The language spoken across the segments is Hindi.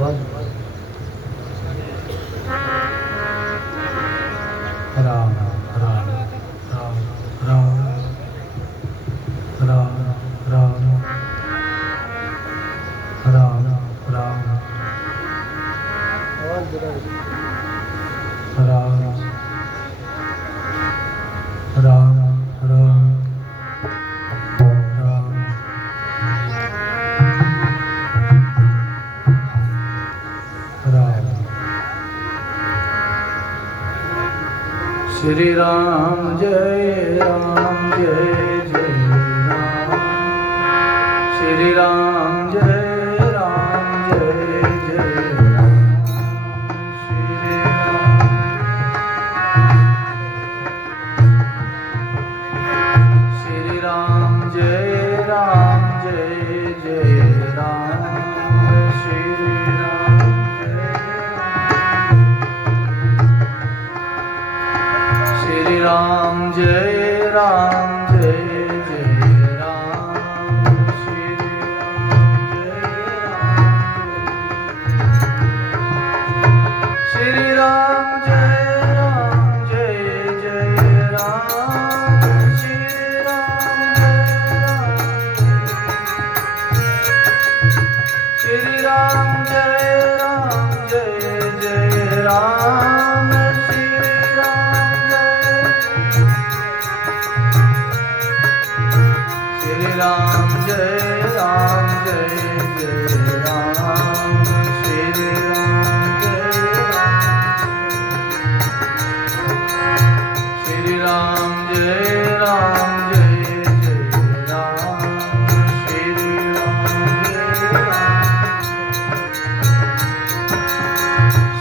राम राम राम राम राम राम राम राम राम राम राम श्री राम जय जय राम। श्री राम जय जय राम। श्री राम जय जय राम। श्री राम जय जय राम। श्री राम जय जय राम। श्री राम जय जय राम। श्री राम जय जय राम। श्री राम जय जय राम।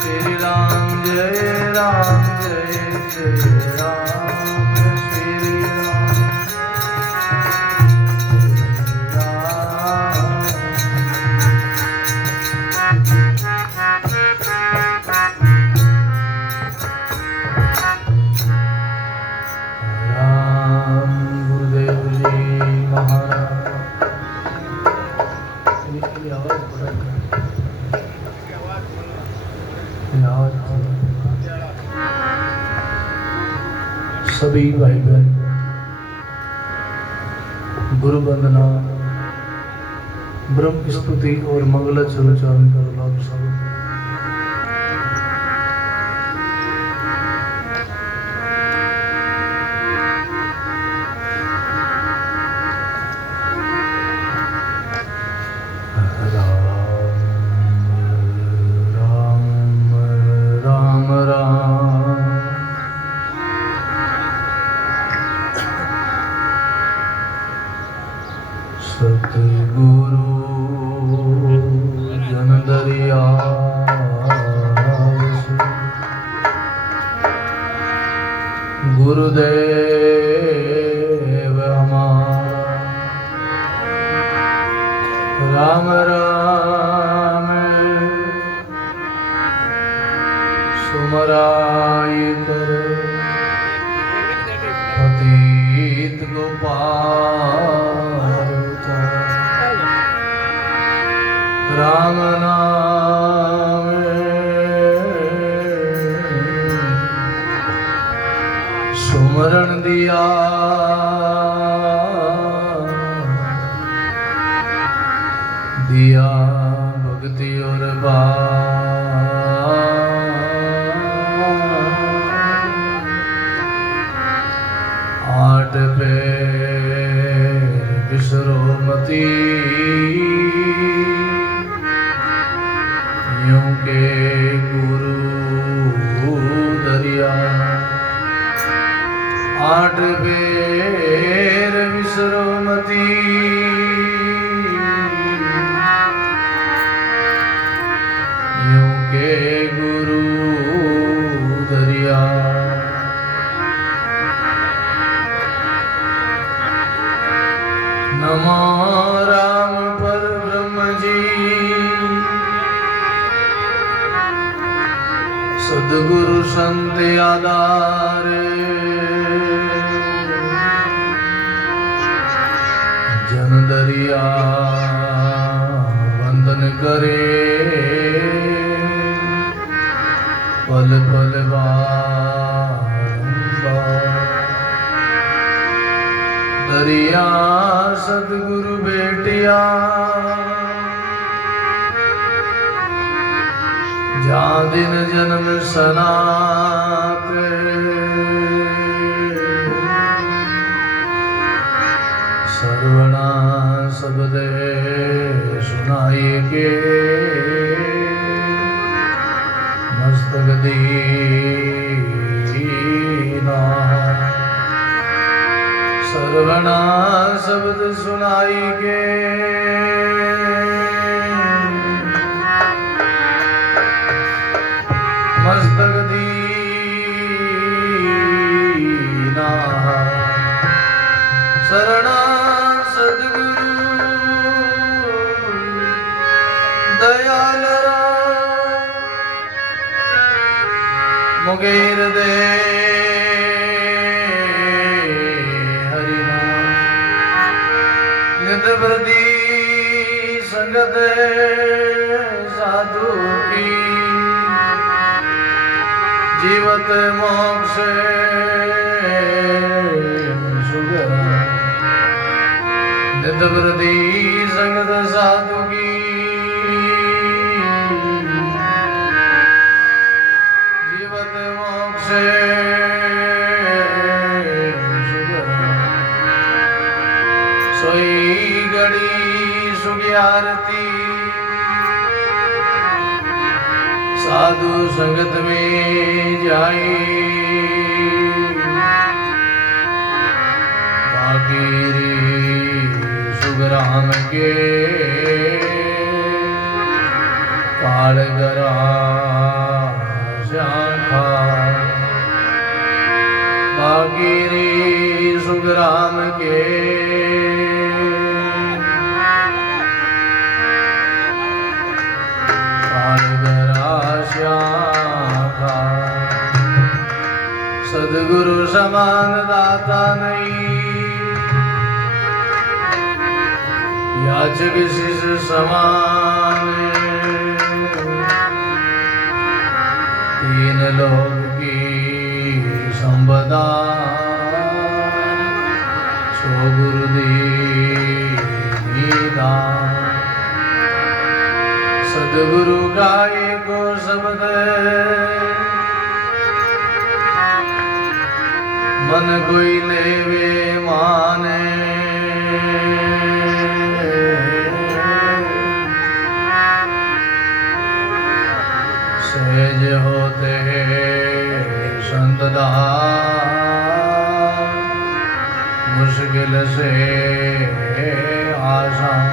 श्री राम जय जय राम। सभी भाई बहन गुरु वंदना ब्रह्म स्तुति और मंगलाचरण उच्चारण करो लाभ सब। सतगुरु जन दरिया गुरुदेव हमारा राम राम सुमराय कर पतित गोपाल राम नाम सुमरण दिया भक्ति और आठ पैर बिसरो मती यूं के गुरु दरिया। आठ पैर बिसरो मती यूं के गुरु दरिया। नमो राम पर ब्रह्म जी सद्गुरु संत आधार। जन दरिया वंदन करे पल पल बारंबार दरिया सतगुरु बेटिया जा दिन जन्म सनात सर्वना शब्द सुनाई के मस्तक दीना सर्वना शब्द सुनाई के मस्तक दीना शरणा सद्गुरु दयाल मुगेर दे हरिना नित प्रति संगत साधु की जीवत मोक्ष सुगर नित प्रति संगत साधु की जीवत मोक्ष सुगर सोई घड़ी सुग्यारती साधु संगत में जाए बाकीरी सुग्राम के कालगरा शाखा बाकीरी सुग्राम के शाखा सद्गुरु समान दाता नहीं याचक शिष्य समान तीन लोग की संपदा सो गुरुदेव सद्गुरु का एको शब्द मन कोई लेवे माने सहज होते संतदा मुश्किल से आसान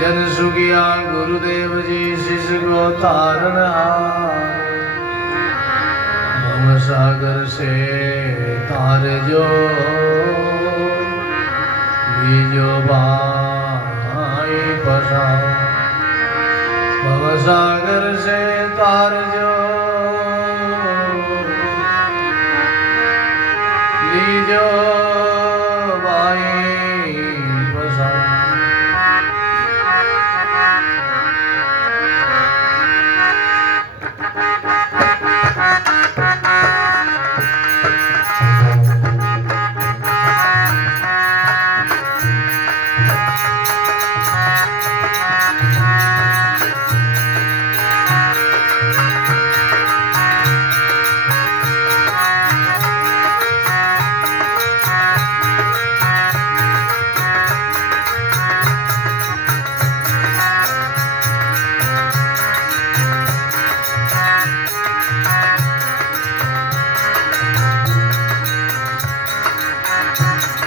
जन सुगिया गुरुदेव जी शिष्य को तारन भव सागर से तार जो बीजो बाई पसा भव सागर से तार जो लीजो बाई पसा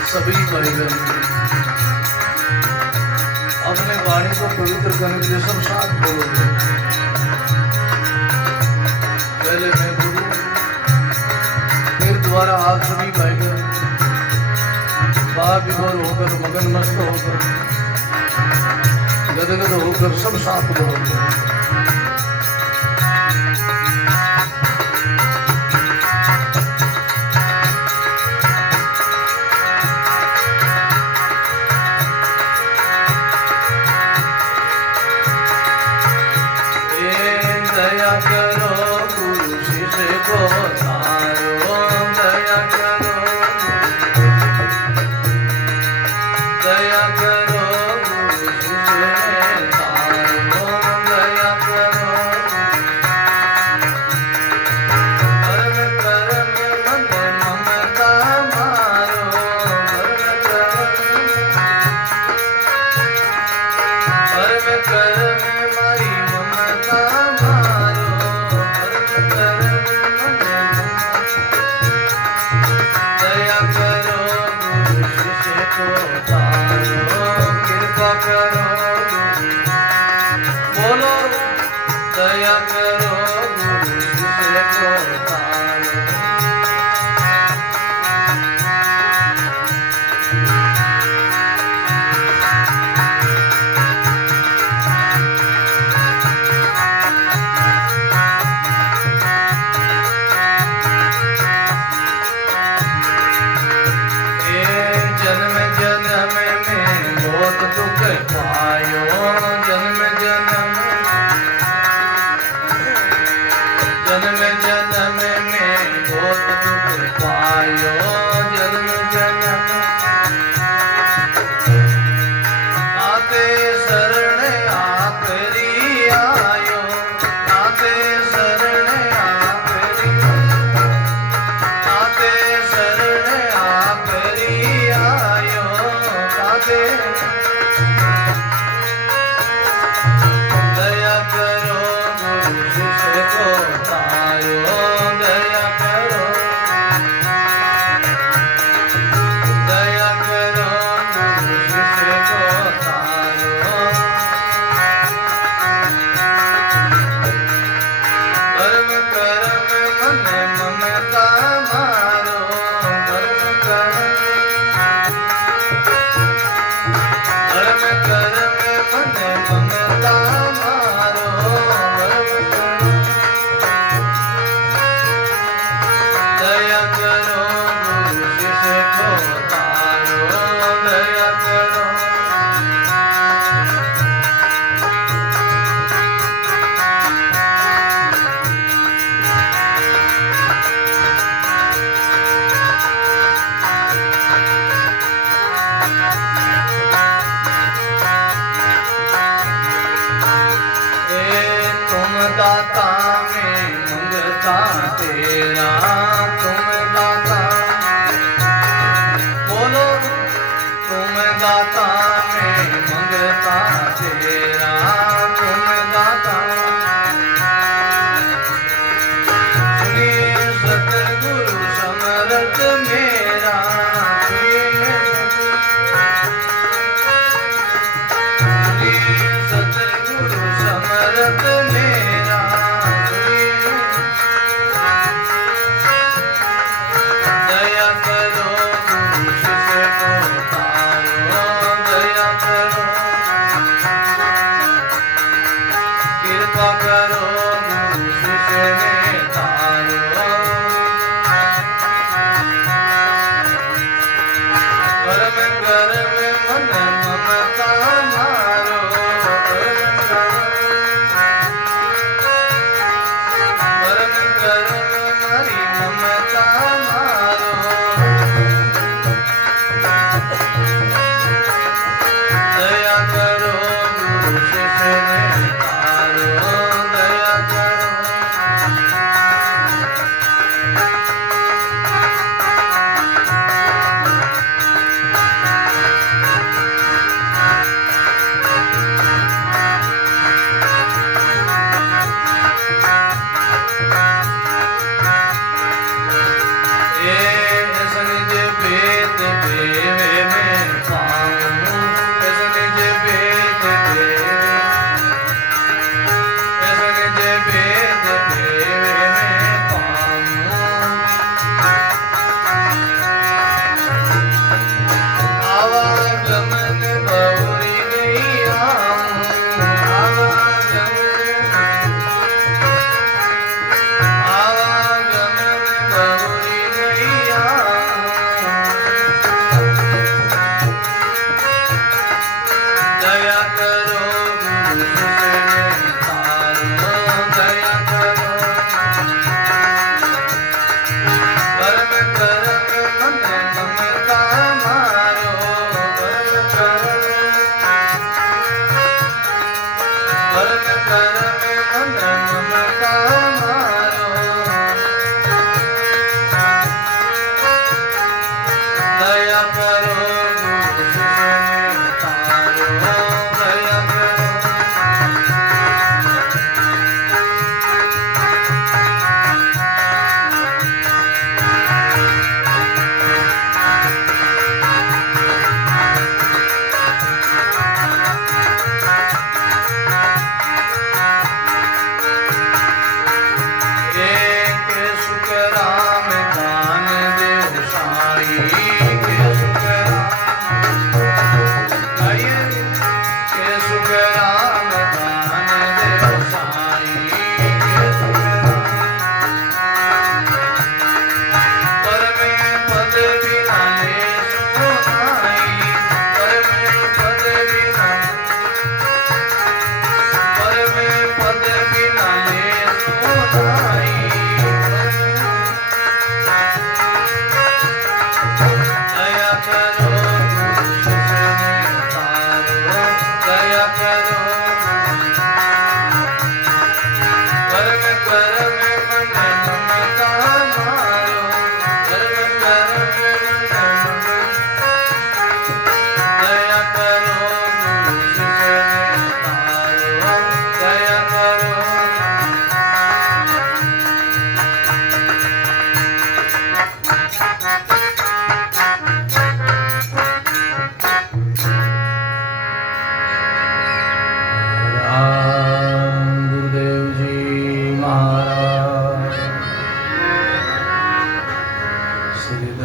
सभी भाईगण अपने वाणी को पवित्र करने के लिए सब साथ बोलोगे। पहले मैं बोलूं, फिर दोबारा आप सभी भाईगण बाप विभोर होकर मगन मस्त होकर गदगद होकर सब साथ बोलोगे। को तारो। दाता में मंगता तेरा, तुम दाता बोलो, तुम दाता में मंगता तेरा, तुम दाता। सुनिए सतगुरु समरथ मेरा, सुनिए सतगुरु समरथ मेरा।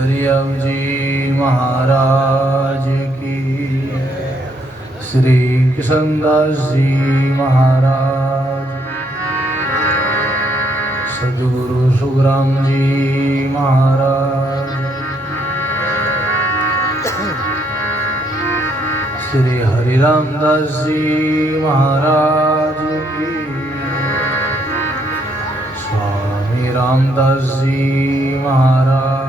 दरियाव जी महाराज की, श्री किशनदास जी महाराज, सद्गुरु सुखराम जी महाराज, श्री हरिराम दास जी महाराज की, स्वामी रामदास जी महाराज,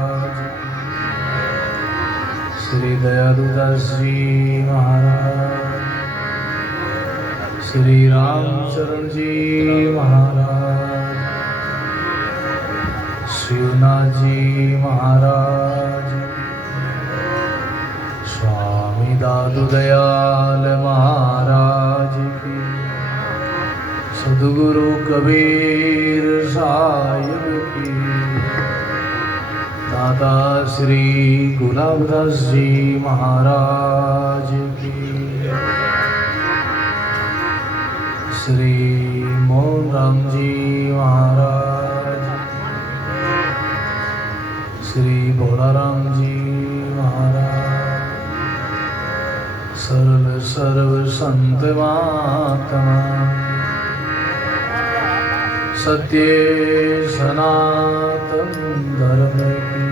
श्री दयालुदास जी महाराज, श्री रामचरण जी महाराज, शिवनाथ जी महाराज, स्वामी दादू दयाल महाराज की, सद्गुरु कबीर साहिब की, दादा श्री गुलाबदास जी महाराज की, श्री मोहन राम जी महाराज, श्री भोलाराम जी महाराज, सर्व सर्व संत महात्मा, सत्य सनातन धर्म की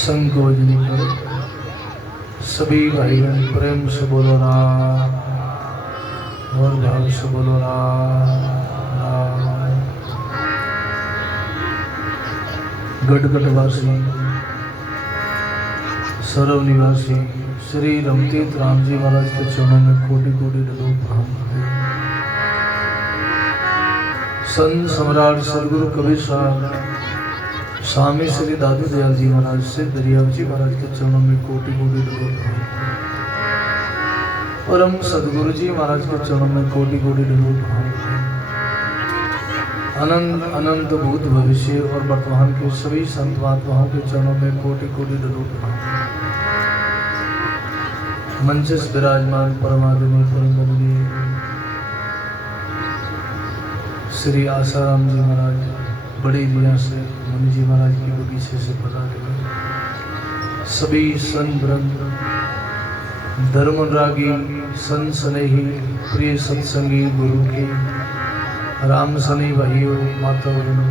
संकोच नहीं करो। सभी भाई बहन प्रेम से बोलो राम और भाव से बोलो राम राम। गढ़गढ़वासी सरव निवासी श्री रमतीत राम जी महाराज के चरणों में कोटि कोटि दंडोत प्रणाम करते हैं। संत सम्राट सदगुरु कबीर साहब, स्वामी श्री दादू दयाल जी महाराज से दरियाव जी महाराज के चरणों में कोटि कोटि दंडोत प्रणाम करते हैं। परम सदगुरु जी महाराज के चरणों में कोटि कोटि दंडोत प्रणाम करते हैं। अनंत अनंत भूत भविष्य और वर्तमान के सभी संत महात्माओं के चरणों में कोटि कोटि दंडोत प्रणाम करते हैं। मंचस विराजमान परमात्मा परमवंदनीय श्री आसाराम जी महाराज बड़ी लिया से मुनि जी महाराज की बगीचे से पधारे हुए सभी संत वृंद, धर्मरागी, संत स्नेही, प्रिय सत्संगी गुरु के राम सनी भाइयों, माता बहनों,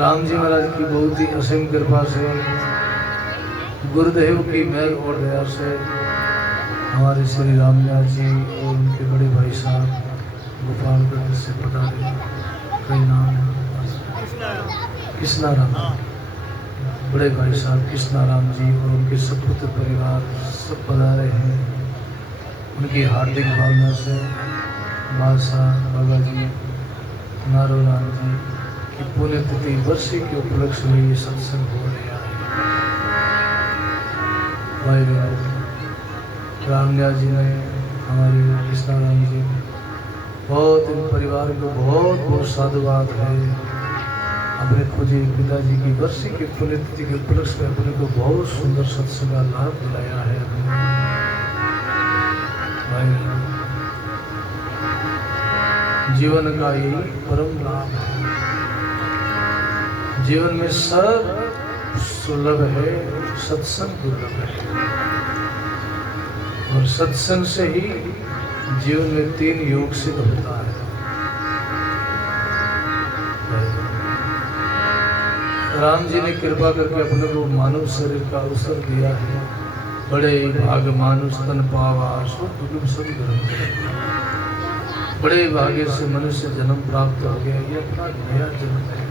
राम जी महाराज की बहुत ही असीम कृपा से, गुरुदेव की मेहर और दया से हमारे श्री रामनाथ जी और उनके बड़े भाई साहब गोपालगंज से पधारे। कई नाम है, कृष्णा राम, बड़े भाई साहब कृष्णा राम जी और उनके सपुत्र परिवार सब पधारे हैं। उनकी हार्दिक भावना से बादशाह बाबा जी, नारो राम जी की पुण्यतिथि वर्षी के उपलक्ष्य में ये सत्संग हो रहा है। भाई बहन, रामनाथ जी ने हमारे कृष्णा राम जी बहुत इन परिवार को बहुत बहुत साधुवाद है। अपने पूज्य पिताजी की वर्षी की पुण्यतिथि के उपलक्ष्य में अपने को बहुत सुंदर सत्संग का लाभ दिलाया है। भाई जीवन का यही परम लाभ है। जीवन में सब सुलभ है, सत्संग दुर्लभ है। और सत्संग से ही जीवन में 3 योग सिद्ध होता है। राम जी ने कृपा करके अपने को मानव शरीर का अवसर दिया है। बड़े भाग मानुष तन पावा सो दुर्लभ सब ग्रहण। बड़े भाग्य से मनुष्य जन्म प्राप्त हो गया, ये अपना नया जन्म है।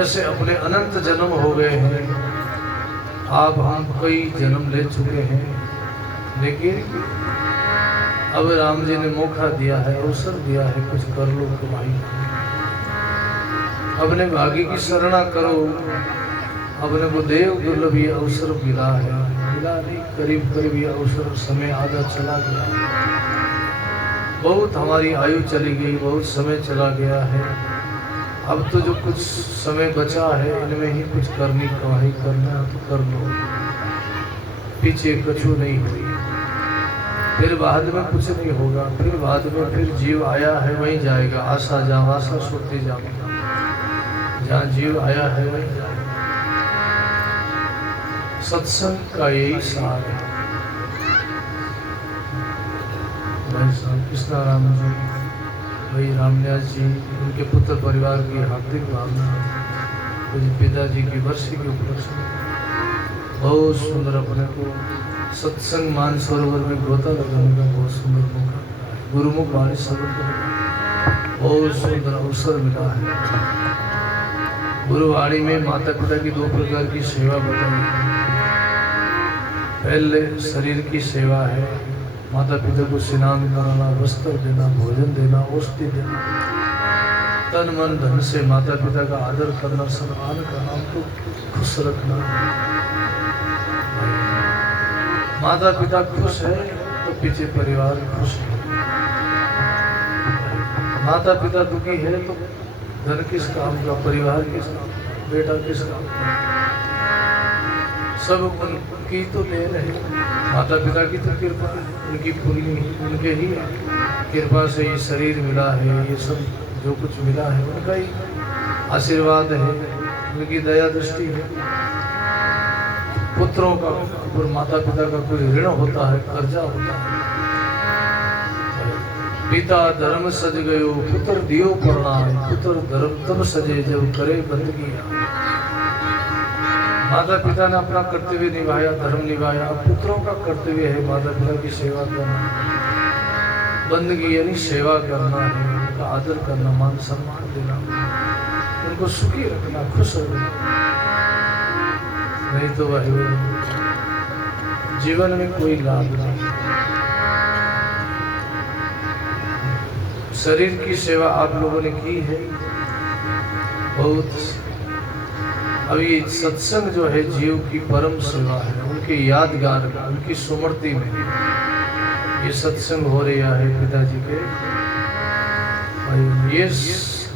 ऐसे अपने अनंत जन्म हो गए हैं। आप हम कई जन्म ले चुके हैं, लेकिन अब राम जी ने मौका दिया है, अवसर दिया है, कुछ कर लो कमाई। अपने भाग्य की शरणा करो। अपने को देव दुर्लभ ये अवसर मिला है, मिला नहीं, करीब करीब ये अवसर समय आधा चला गया। बहुत हमारी आयु चली गई, बहुत समय चला गया है। अब तो जो कुछ समय बचा है, इनमें ही कुछ करनी कमाई करना तो कर लो, पीछे कछु नहीं हुई। फिर बाद में कुछ नहीं होगा, फिर बाद में फिर जीव आया है वहीं जाएगा। आशा जहाँ आशा सोते जाऊंगा, जहाँ जीव आया है वहीं जाएगा। सत्संग का यही सार है। भाई साहब कृष्णाराम जी, भाई रामदास जी, उनके पुत्र परिवार की हार्दिक भावना, पिताजी की वर्षी के उपलक्ष्य में बहुत सुंदर अपने को सत्संग मानसरोवर में गोता लगाने का बहुत सुंदर मौका, गुरुमुख वाणी श्रवण करने का बहुत सुंदर अवसर मिला है। गुरुवाणी में माता पिता की 2 प्रकार की सेवा बताई है। पहले शरीर की सेवा है, माता पिता को स्नान कराना, वस्त्र देना, भोजन देना, औषधि देना, तन मन धन से माता पिता का आदर करना, सम्मान करना, उनको खुश रखना। माता पिता खुश है तो पीछे परिवार खुश है। माता पिता दुखी है तो धन किस काम का, परिवार किस काम का, बेटा किस काम का। सब उनकी तो देन है, माता पिता की तो कृपा, उनकी पुण्य, उनके ही कृपा से ये शरीर मिला है, ये सब जो कुछ मिला है उनका ही आशीर्वाद है, उनकी दया दृष्टि है। पुत्रों का और माता पिता का कोई ऋण होता है, कर्जा होता है। पिता धर्म सज गयो पुत्र दियो प्रणाम, पुत्र धर्म तब सजे जब करे बंदगी। माता पिता ने अपना कर्तव्य निभाया, धर्म निभाया। पुत्रों का कर्तव्य है माता पिता की सेवा करना, बंदगी यानी सेवा करना है, उनका आदर करना, मान सम्मान देना, उनको सुखी रखना, खुश रखना। नहीं तो भाई जीवन में कोई लाभ नहीं। शरीर की सेवा आप लोगों ने की है बहुत। अब ये सत्संग जो है जीव की परम सेवा है, उनके यादगार का, उनकी सुमृति में ये सत्संग हो रहा है पिताजी के। ये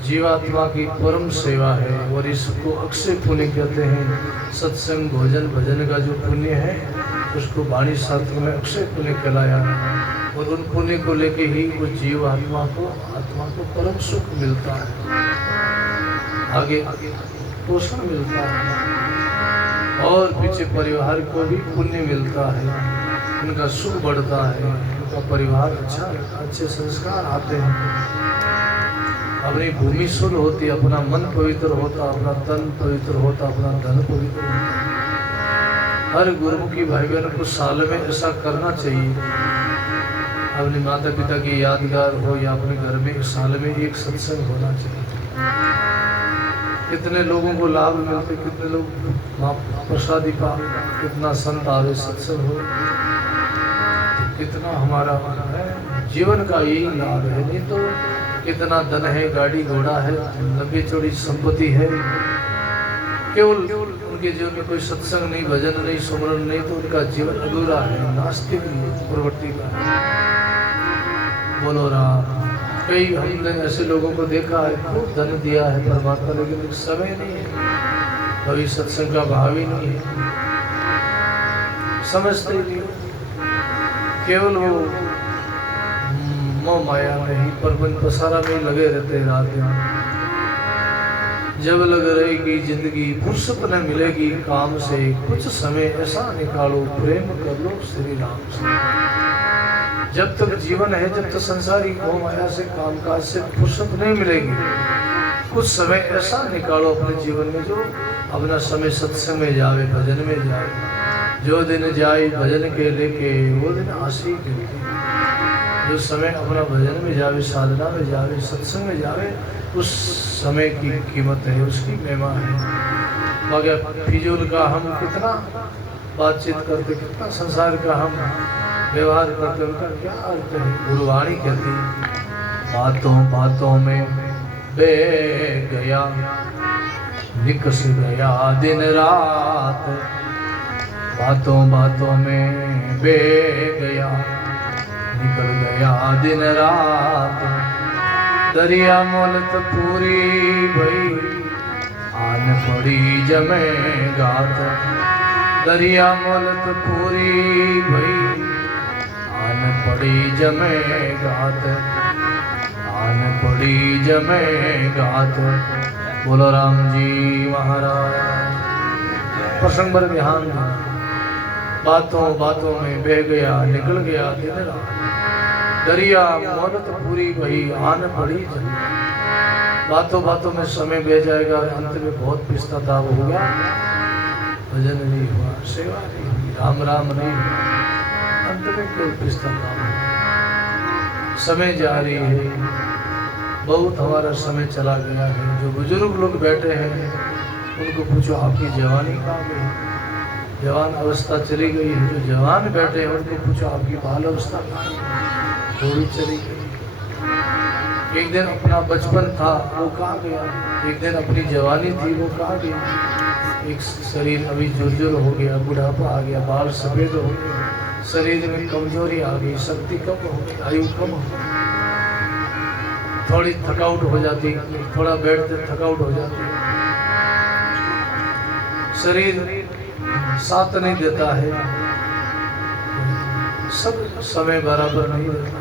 जीवात्मा की परम सेवा है और इसको अक्षय पुण्य कहते हैं। सत्संग भोजन भजन का जो पुण्य है उसको वाणी शास्त्र में अक्षय पुण्य कहलाया और उन पुण्य को लेके ही उस जीवात्मा को परम सुख मिलता है, आगे पोषण मिलता है और पीछे परिवार को भी पुण्य मिलता है, उनका सुख बढ़ता है, उनका परिवार अच्छा, अच्छे संस्कार आते हैं, अपनी भूमि शुद्ध होती, अपना मन पवित्र होता, अपना तन पवित्र होता, अपना धन पवित्र होता। हर गुरुमुखी भाई बहन को साल में ऐसा करना चाहिए, अपने माता पिता की यादगार हो या अपने घर में साल में एक सत्संग होना चाहिए। कितने लोगों को लाभ मिलते, कितने लोग प्रसादी पा, कितना संत आवे सत्संग हो, कितना हमारा है जीवन का यही लाभ है। नहीं तो कितना धन है, गाड़ी घोड़ा है, लंबी चौड़ी संपत्ति है, केवल उनके जीवन में कोई सत्संग नहीं, भजन नहीं, सुमरन नहीं, तो उनका जीवन अधूरा है, नास्तिक प्रवृत्ति का। बोलो राम। कई हमने ऐसे लोगों को देखा है, खूब धन दिया है परमात्मा, लेकिन समय नहीं है, कभी सत्संग का भाव ही नहीं है, समझते ही नहीं, केवल वो मोह माया में ही परवन पसारा में लगे रहते हैं रात दिन। जब लग रहेगी जिंदगी फुर्सत न मिलेगी काम से, कुछ समय ऐसा निकालो प्रेम कर लो श्री राम से। जब तक जीवन है, जब तक संसारी मोह माया से कामकाज से फुर्सत नहीं मिलेगी, कुछ समय ऐसा निकालो अपने जीवन में जो अपना समय सत्संग में जावे, भजन में जाए। जो दिन जाए भजन के लेके वो दिन आशी गिनती। जो समय अपना भजन में जावे, साधना में जावे, सत्संग में जावे, उस समय की कीमत है, उसकी महिमा है। मगर फिजूल का हम कितना बातचीत करते, कितना संसार का हम व्यवहार करते, उनका क्या अर्थ है। गुरुवाणी कहती बातों बातों में बह गया, निकस गया दिन रात, बातों बातों में बह गया, निकल गया दिन रात। दरिया मोलत पूरी भई, आन पड़ी जमे गात। दरिया मोलत पूरी भई, आन आन पड़ी जमे गात, आन पड़ी जमे गात। बोलो राम जी महाराज। प्रसंग पर ध्यान देना। बातों बातों में बह गया निकल गया दिन रात, दरिया मोहलत पूरी वही आन पड़ी जमे। बातों बातों में समय बह जाएगा और अंत में बहुत पछतावा होगा। भजन नहीं हुआ, सेवा नहीं हुई, राम राम नहीं हुआ, अंत में कोई पछतावा होगा। समय जा रही है, बहुत हमारा समय चला गया है। जो बुजुर्ग लोग बैठे हैं उनको पूछो आपकी जवानी कहाँ गई? जवान अवस्था चली गई है। जो जवान बैठे हैं उनको पूछो आपकी बाल अवस्था कहाँ गई? थोड़ी चली गई। एक दिन अपना बचपन था वो कहाँ गया? एक दिन अपनी जवानी थी वो कहाँ गया? एक शरीर अभी जुर्जुर हो गया, बुढ़ापा आ गया, बाल सफेद हो गए, शरीर में कमजोरी आ गई, शक्ति कम हो गई, आयु कम हो गई, थोड़ी थकावट हो जाती, थोड़ा बैठते थकावट हो जाती, शरीर साथ नहीं देता है, सब समय बराबर नहीं रहता।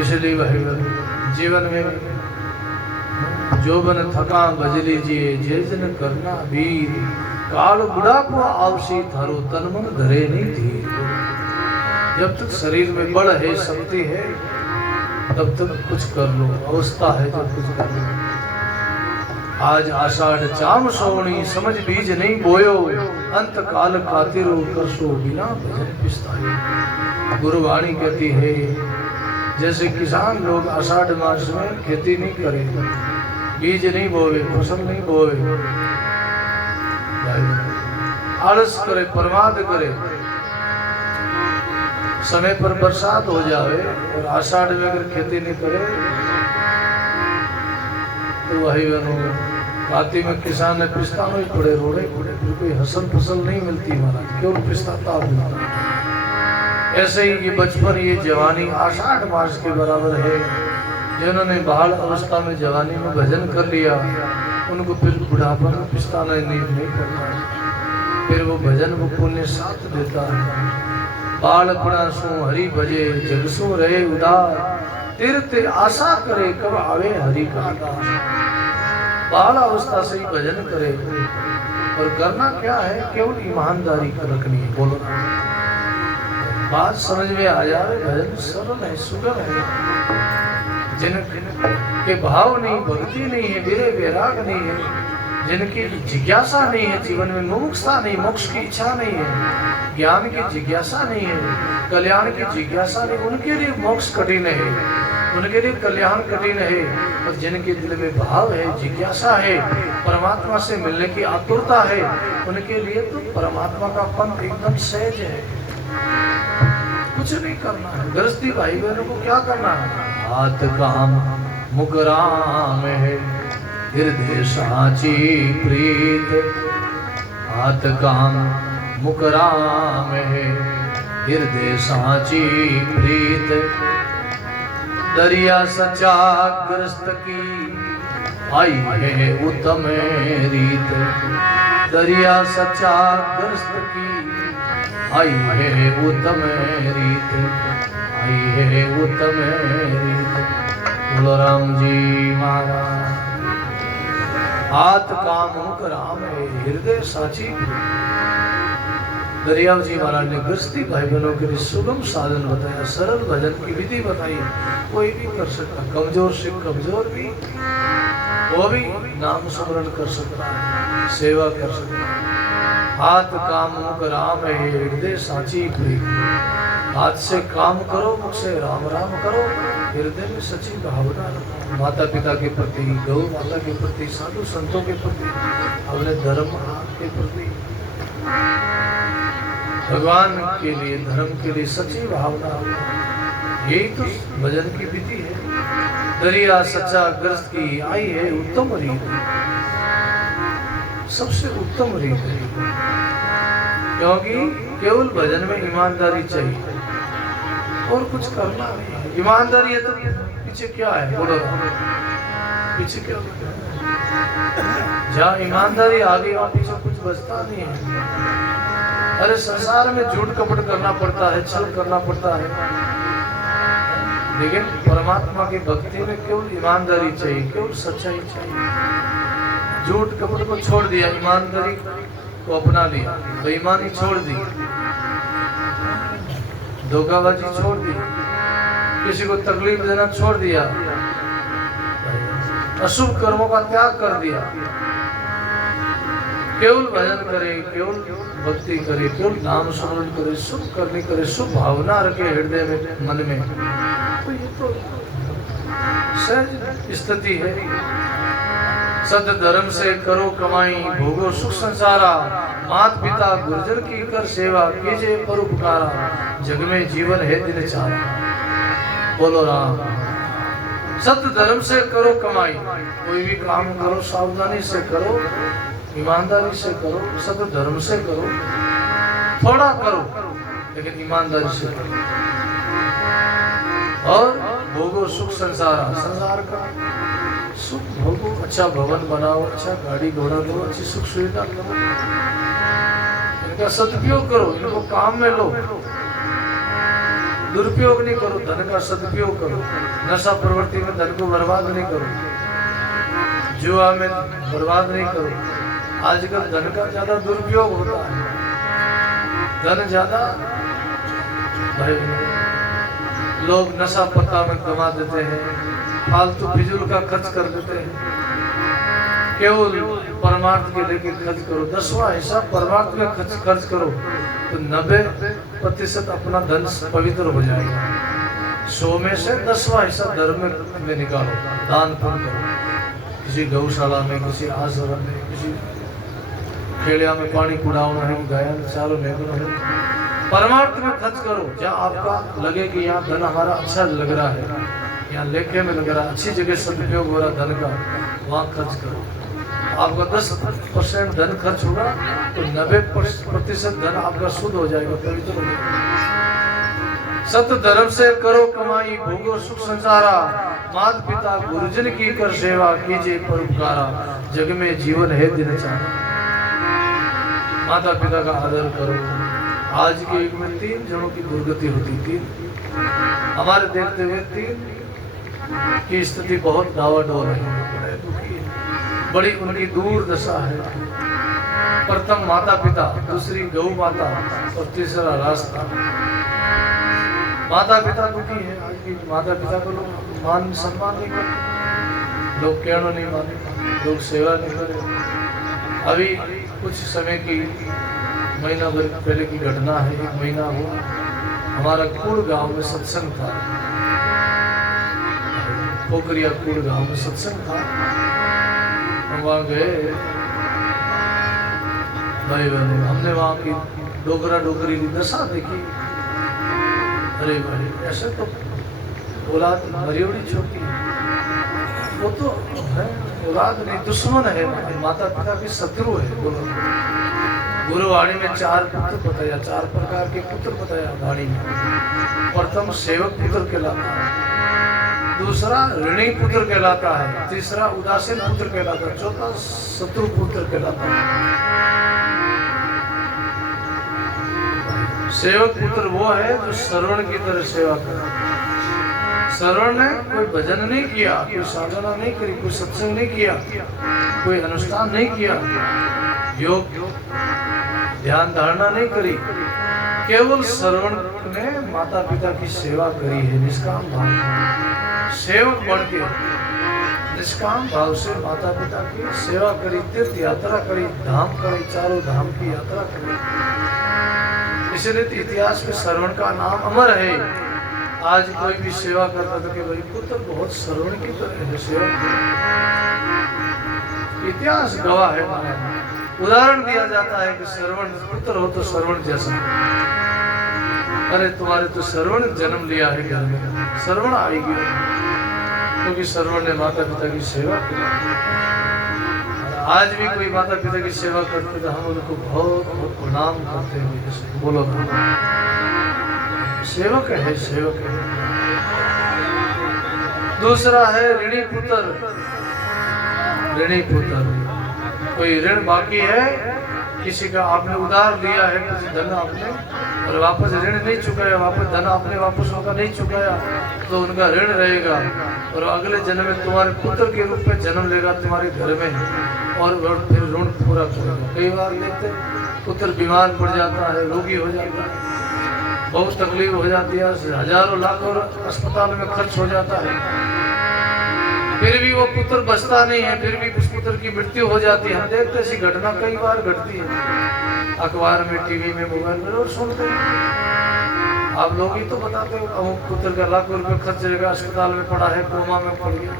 इसलिए वही जीवन में जोबन थका भज लीजिए, जे जन करना वीर, काल बुढ़ापा आवसी थारो तन मन धरे नहीं धीर। जब तक शरीर में बल है, शक्ति है, तब तक कुछ कर लो। अवस्था है जब कुछ कर लो। आज आषाढ़ चाम सोनी, समझ बीज नहीं बोयो, अंत काल खातिर करसो बिना भजन पिछतायो। गुरुवाणी कहती है जैसे किसान लोग आषाढ़ मास में खेती नहीं करे, बीज नहीं बोवे, फसल नहीं बोवे, आलस करे, प्रमाद करे, समय पर बरसात हो जाए और आषाढ़ में अगर खेती नहीं करे तो वही काती में किसान ने पिछताना ही पड़े, रोड़े पड़े, फिर कोई हसन फसल नहीं मिलती महाराज, क्यों पिछताता मिलता। ऐसे ही ये बचपन, ये जवानी आषाढ़ मास के बराबर है। जिन्होंने बाल अवस्था में जवानी में भजन कर लिया उनको फिर बुढ़ापा में पछताना नहीं करना है। फिर वो भजन वो पुण्य साथ देता है। बालपना सु हरि भजे, जगसु रहे उदार, तीर्थ आशा करे कब आवे हरि का दास। बाल अवस्था से ही भजन करे और करना क्या है? केवल ईमानदारी रखनी है। बोलो बात समझ में आ जाए। भजन सरल है, सुगम है। जिनके भाव नहीं, भक्ति नहीं है, विरह वैराग नहीं है, जिनकी जिज्ञासा नहीं है, जीवन में मुमुक्षुता नहीं, मोक्ष की इच्छा नहीं है, ज्ञान की जिज्ञासा नहीं है, कल्याण की जिज्ञासा नहीं, उनके लिए मोक्ष कठिन है, उनके लिए कल्याण कठिन है। और जिनके दिल में भाव है, जिज्ञासा है, परमात्मा से मिलने की आतुरता है, उनके लिए तो परमात्मा का पंथ एकदम सहज है। कुछ नहीं करना है। गृहस्थी भाई बहनों को क्या करना है? हाथ काम मुकराम है, हृदय साची प्रीत। हाथ काम मुकराम है, हृदय साची प्रीत। दरिया सचा ग्रस्त की आई है उत्तम रीत। दरिया सचा ग्रस्त की आई है उत्तम रीत, आई है उत्तम रीत। बोलो राम जी महाराज। हाथ काम मुख राम है, हृदय साची। दरियाव जी महाराज ने गृहस्थी भाई बहनों के लिए सुगम साधन बताया, सरल भजन की विधि बताई। कोई भी कर सकता, कमजोर से कमजोर भी वो भी नाम स्मरण कर सकता है, सेवा कर सकता है। हाथ काम मुख राम है, हृदय साची प्रीत। हाथ से काम करो, मुख से राम राम करो, हृदय में सच्ची भावना रखो। माता पिता के प्रति, गौ माता के प्रति, साधु संतों के प्रति, अपने धर्म के प्रति, भगवान के लिए, धर्म के लिए सच्ची भावना। यही तो भजन की विधि है। दरिया सच्चा ग्रस्त की आई है उत्तम रीत, सबसे उत्तम रीत है। क्योंकि केवल भजन में ईमानदारी चाहिए और कुछ करना नहीं है। ईमानदारी है तो पीछे क्या है? बोलो पीछे क्या? जहाँ ईमानदारी आ गई वहाँ पीछे कुछ बचता नहीं है। अरे संसार में झूठ कपट करना पड़ता है, छल करना पड़ता है, लेकिन परमात्मा की भक्ति में केवल ईमानदारी चाहिए, केवल सच्चाई चाहिए। झूठ कपट को छोड़ दिया, ईमानदारी को अपना लिया, बेईमानी छोड़ दी, धोखाबाजी छोड़ दी, किसी को तकलीफ देना छोड़ दिया, अशुभ कर्मों का त्याग कर दिया, केवल भजन करे, केवल भक्ति करे, केवल नाम स्मरण करे, शुभ करनी करे, शुभ भावना रखे हृदय में, मन में, तो ये तो सहज स्थिति है। सद धर्म से करो कमाई, भोगो सुख संसारा, मात पिता गुरुजन की कर सेवा, कीजिए परोपकारा, जग में जीवन है दिन चारा। बोलो राम। सत्य धर्म से करो कमाई, कोई भी काम करो सावधानी से करो, ईमानदारी से करो, सत्य धर्म से करो, थोड़ा करो लेकिन ईमानदारी से करो, और भोगो सुख संसार, संसार का सुख भोगो, अच्छा भवन बनाओ, अच्छा गाड़ी घोड़ा लो, अच्छी सुख सुविधा करो, इनका सदुपयोग करो, इनको काम में लो, दुरुपयोग नहीं करो, धन का सदुपयोग करो, नशा प्रवृत्ति में धन को बर्बाद नहीं करो, जुआ में बर्बाद नहीं करो। आजकल धन का ज्यादा दुरुपयोग होता है, धन ज्यादा भाई लोग नशा पत्ता में कमा देते हैं, फालतू फिजूल का खर्च कर देते हैं, केवल परमार्थ के लेके खर्च करो, 10वां हिस्सा परमार्थ में खर्च करो तो 90% अपना धन पवित्र हो जाएगा। 100 में से 10वां हिस्सा धर्म में निकालो, दान पुण्य करो, किसी गौशाला में, किसी आश्रम में, किसी खेड़िया में पानी कुड़ाना है, गाया चारों नेकड़ों है, परमार्थ में खर्च करो। जहाँ आपका लगे कि यहाँ धन हमारा अच्छा लग रहा है, यहाँ लेखे में लग रहा है, अच्छी जगह सदुपयोग हो रहा धन का, वहाँ खर्च करो। आपका 10% धन खर्च होगा तो 90% धन आपका शुद्ध हो जाएगा, पवित्र हो जाएगा। सत्य धर्म से करो कमाई, भोगो सुख संसारा, माता पिता गुरुजन की कर सेवा, कीजिए परोपकारा, जग में जीवन है दिन चारा। माता पिता का आदर करो। आज के युग में 3 जनों की दुर्गति होती थी, हमारे देखते हुए 3 की स्थिति बहुत डावाडोल है, बड़ी उनकी दूर दशा है। प्रथम माता पिता, दूसरी गौ माता और तीसरा रास्ता। माता पिता दुखी है, आज की माता पिता को लोग मान सम्मान नहीं करते, लोग कहना नहीं माने, लोग सेवा नहीं करे। अभी कुछ समय की महीना भर पहले की घटना है, 1 महीना हुआ, हमारा कुड़ गांव में सत्संग था, पोखरिया कुड़ गांव में सत्संग था। हम वहाँ गए भाई बहनों, हमने वहाँ की डोगरा डोगरी की दशा देखी। अरे भाई, ऐसे तो औलाद मरी उड़ी छोटी, वो तो है औलाद नहीं, दुश्मन है, माता पिता की शत्रु है। गुरुवाणी में 4 पुत्र बताया, 4 प्रकार के पुत्र बताया वाणी में। प्रथम सेवक पुत्र कहलाता है, दूसरा ऋणी पुत्र कहलाता है, तीसरा उदासीन पुत्र कहलाता है, चौथा शत्रु पुत्र कहलाता है। सेवक पुत्र वो है जो श्रवण की तरह सेवा करे। श्रवण ने कोई भजन नहीं किया, कोई साधना नहीं करी, कोई सत्संग नहीं किया, कोई अनुष्ठान नहीं किया, योग ध्यान धारणा नहीं करी, केवल श्रवण ने माता पिता की सेवा करी है निष्काम भाव। सेवक बन के निष्काम भाव से माता पिता की सेवा करी, तीर्थ यात्रा करी, धाम करी, चारों धाम की यात्रा करी। इसलिए इतिहास में श्रवण का नाम अमर है। आज कोई भी सेवा करता था कि भाई पुत्र बहुत श्रवण की तरह है सेवा, इतिहास गवाह है। उदाहरण दिया जाता है कि श्रवण पुत्र हो तो श्रवण जैसा। अरे तुम्हारे तो श्रवण जन्म लिया है घर में, श्रवण आएगी क्योंकि श्रवण ने माता पिता की सेवा की। आज भी कोई माता पिता की सेवा करते तो हम उनको बहुत बहुत प्रणाम करते हैं। बोलो सेवक है, सेवक है। दूसरा है ऋणी पुत्र। ऋणी पुत्र, कोई ऋण बाकी है किसी का आपने उधार लिया है, किसी धन आपने और वापस ऋण नहीं चुकाया, वापस धन आपने वापस उनका नहीं चुकाया, तो उनका ऋण रहेगा और अगले जन्म में तुम्हारे पुत्र के रूप में जन्म लेगा तुम्हारे घर में और फिर ऋण पूरा करेगा। कई बार देखते पुत्र बीमार पड़ जाता है, रोगी हो जाता है, बहुत तकलीफ हो जाती है, हजारों लाखों अस्पताल में खर्च हो जाता है, फिर भी वो पुत्र बचता नहीं है, फिर भी उस पुत्र की मृत्यु हो जाती है। हम देखते ऐसी घटना कई बार घटती है, अखबार में, टीवी में, मोबाइल में, और सुनते हैं। आप लोग ही तो बताते हो अमुक पुत्र का लाखों रुपए खर्च रहेगा, अस्पताल में पड़ा है, कोमा में पड़ गया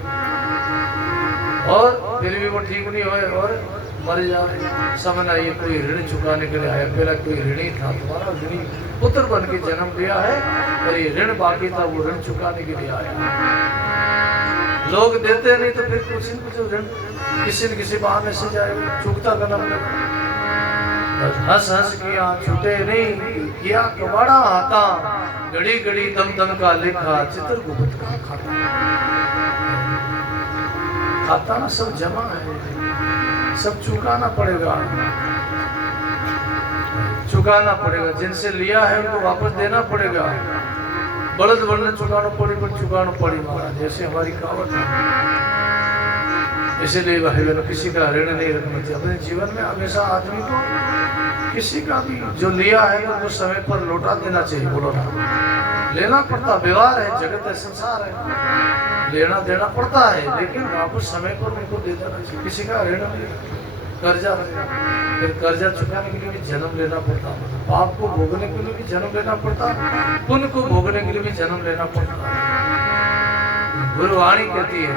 और फिर भी वो ठीक नहीं हुए और मर जाए। समझ आइए कोई ऋण चुकाने के लिए आया, पहला कोई ऋणी था, तुम्हारा ऋणी पुत्र बन के जन्म लिया है और ये ऋण बाकी था, वो ऋण चुकाने के लिए आया। लोग देते नहीं तो फिर कुछ न कुछ ऋण किसी न किसी बहाने से जाएगा, चुकता करना पड़ेगा। हंस हंस किया छूटे नहीं, किया कबाड़ा आता, घड़ी घड़ी दम दम का लेखा, चित्रगुप्त का खाता। खाता ना सब जमा है, सब चुकाना पड़ेगा, चुकाना पड़ेगा। जिनसे लिया है उनको वापस देना पड़ेगा। बड़द बढ़ने चुकाना पड़ी पर चुकाना पड़ी महाराज, जैसे हमारी कहावत है। इसीलिए भाई बहनों किसी का ऋण नहीं रखना चाहिए अपने जीवन में। हमेशा आदमी को किसी का भी जो लिया है तो वो समय पर लौटा देना चाहिए। बोलो ना, लेना पड़ता, व्यवहार है, जगत है, संसार है, लेना देना पड़ता है, लेकिन वापस समय पर उनको दे देना चाहिए। किसी का ऋण नहीं, कर्जा है, फिर कर्जा चुकाने के लिए भी जन्म लेना पड़ता, पाप को भोगने के लिए भी जन्म लेना पड़ता, पुण्य को भोगने के लिए भी जन्म लेना पड़ता। गुरुवाणी कहती है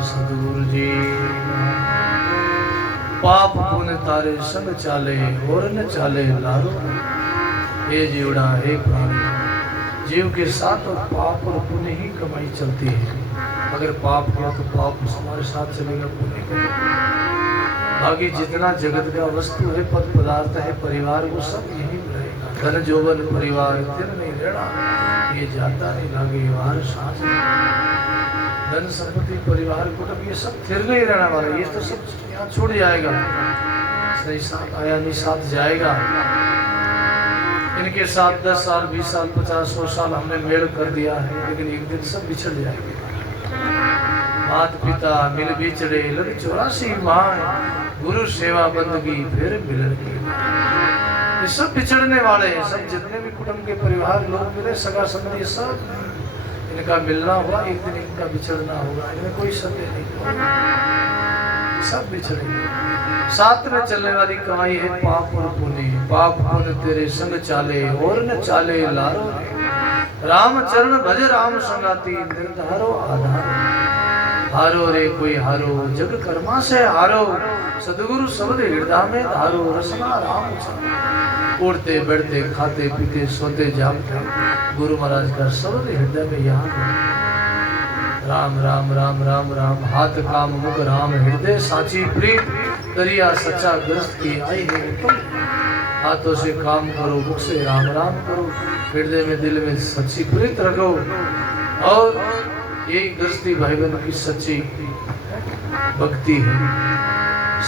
सतगुरु जी। पाप पुण्य तारे संग चाले और न चाले लारो। हे जीवड़ा, हे प्राणी, जीव के साथ और पाप और पुण्य ही कमाई चलती है। अगर पाप किया तो पाप हमारे साथ चलेगा, पुण्य करेगा। बाकी जितना जगत का वस्तु है, पद पदार्थ है, परिवार, वो सब यही रहेगा। धन जोवन परिवार तिन नहीं रहना, ये जाता नहीं लागे वार सांस। धन संपत्ति परिवार कुटुंब ये सब फिर नहीं रहने वाला, ये तो सब यहाँ छूट जाएगा। सही साथ आया नहीं साथ जाएगा। इनके साथ 10 साल 20 साल 50 100 साल हमने मेल कर दिया है, लेकिन एक दिन सब बिछड़ जाएंगे। मात पिता मिल बिछड़े लग 84 माह, गुरु सेवा बंदगी फिर मिलन की। ये सब बिछड़ने वाले हैं। सब जितने भी कुटुंब के परिवार लोग मिले, सगा संबंधी सब इनका मिलना होगा, एक दिन इनका बिछड़ना होगा, इनमें कोई सत्य नहीं, सब बिछड़ेंगे। साथ में चलने वाली कमाई है पाप और पुण्य। पाप पुण्य तेरे संग चाले और न चाले लारो। राम चरण भज राम संगाती निर्धारो आधार। हारो रे कोई हारो जग कर्मा से हारो। सदगुरु शब्द हृदय में धारो रसना राम। उड़ते बैठते खाते पीते सोते जागते गुरु महाराज का शब्द हृदय में याद है। राम राम राम राम राम हाथ काम मुख राम हृदय साची प्रीत। दरिया सच्चा ग्रस्त की आई है उत्तम। हाथों से काम करो मुख से राम राम करो। हृदय में दिल में सच्ची प्रीत रखो। और यही गृहस्थी भाई बहन की सच्ची भक्ति है।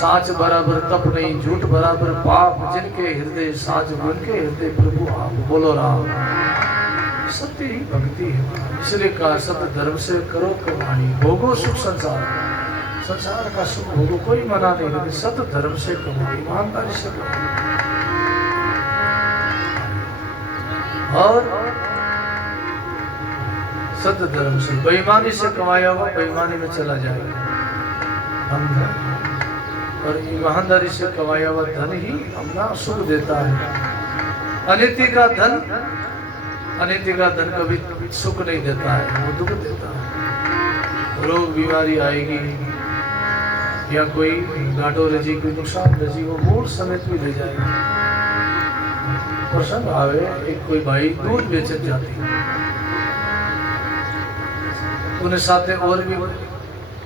साच बराबर तप नहीं झूठ बराबर पाप। जिनके हृदय साच उनके हृदय प्रभु आप। बोलो राम। सत्य ही भक्ति है। इसलिए कहा सत्य धर्म से करो कमाई भोगो सुख संसार। संसार का सुख भोगो कोई मना नहीं, लेकिन सत्य धर्म से कमाई ईमानदारी से कमाई। और सत्य धर्म से बेईमानी से कमाया हुआ बेईमानी में चला जाएगा हम धन। और ईमानदारी से कमाया हुआ धन ही अपना सुख देता है। अनिति का धन कभी सुख नहीं देता है, वो दुख देता है। रोग बीमारी आएगी या कोई घाटो रजी कोई नुकसान रजी वो मूल समेत भी ले जाएगा। प्रसंग आवे एक कोई भाई दूध बेचत जाती, उन्हें साथे और भी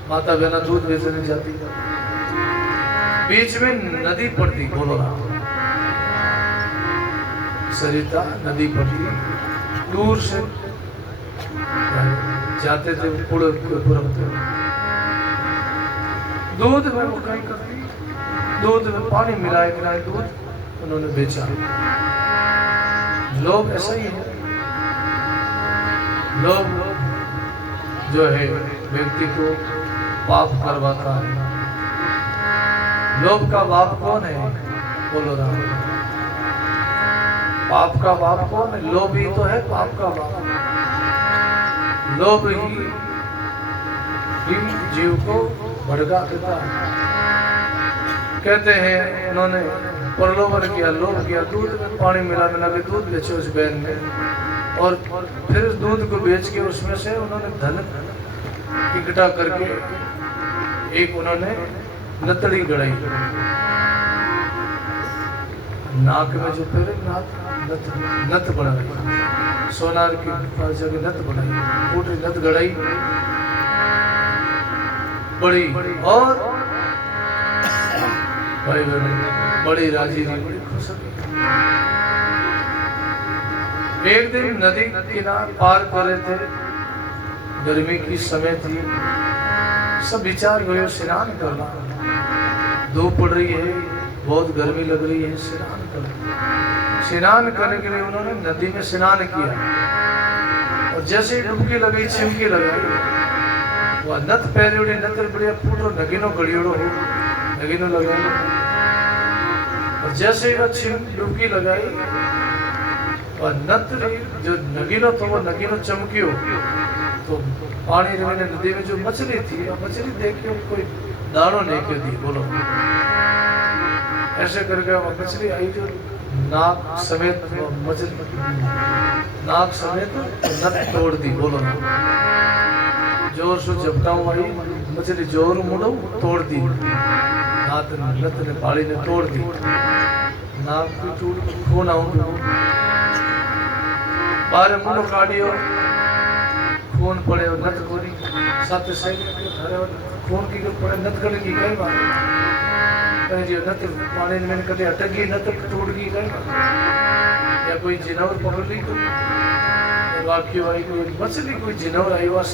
माता बहना दूध बेचने जाती। बीच में नदी पड़ती, बोलो राम। सरिता नदी पड़ती, दूर से जाते थे दूध में वो कहीं करती, दूध में पानी मिलाए मिलाए दूध उन्होंने बेचा। लोग ऐसा ही है। लोग जो है व्यक्ति को पाप करवाता है। लोभ का बाप कौन है? बोलो राम। पाप का बाप कौन है? लोभ ही तो है पाप का बाप। लोभ ही जीव को भड़का देता है। कहते हैं उन्होंने प्रलोभन किया, लोभ किया, दूध में पानी मिला मिला के दूध बेचे उस बहन ने। और फिर दूध को बेच के उसमें से उन्होंने धन इकट्ठा करके एक उन्होंने नतड़ी गड़ाई। नाक में जो फिर नत बनाई, सोनार की पास जगह नत बनाई, फूटी नत गड़ाई बड़ी। और भाई बड़ी राजी थी, बड़ी खुश हुई। एक दिन नदी किनारे पार कर रहे थे, गर्मी की समय थी। सब विचार गए स्नान करना, धूप पड़ रही है, बहुत गर्मी लग रही है, स्नान करना। स्नान करने के लिए उन्होंने नदी में स्नान किया। और जैसे ही डुबकी लगाई, छिमकी लगाई, वह नत पहरे नत बढ़िया पूरो नगीनो गड़ियोड़ो हो, नगीनो लगाई। और जैसे ही वह डुबकी लगाई, वह नत जो नगीनो तो वो नगीनो चमकियो। तो पानी में नदी में जो मछली थी, मछली देख के कोई दानो नहीं के दी। बोलो ऐसे करके मछली आई जो नाक समेत मछली नाक समेत नत तोड़ दी। बोलो जोर से झपटाऊ आई, मछली जोर मुड़ो तोड़ दी। नत ने पाड़ी ने तोड़ दी, नाक भी टूट खून आऊं बारे मुंह काटियो, खून पड़े और नत गोरी साथ से खून की पड़े नत गड़ की कई बार कहीं जो नत पानी में कभी अटक गई, नत टूट गई कई बार, या कोई जिनौर पकड़ ली, कोई वाक्य आई, कोई मछली कोई जिनौर आई, बस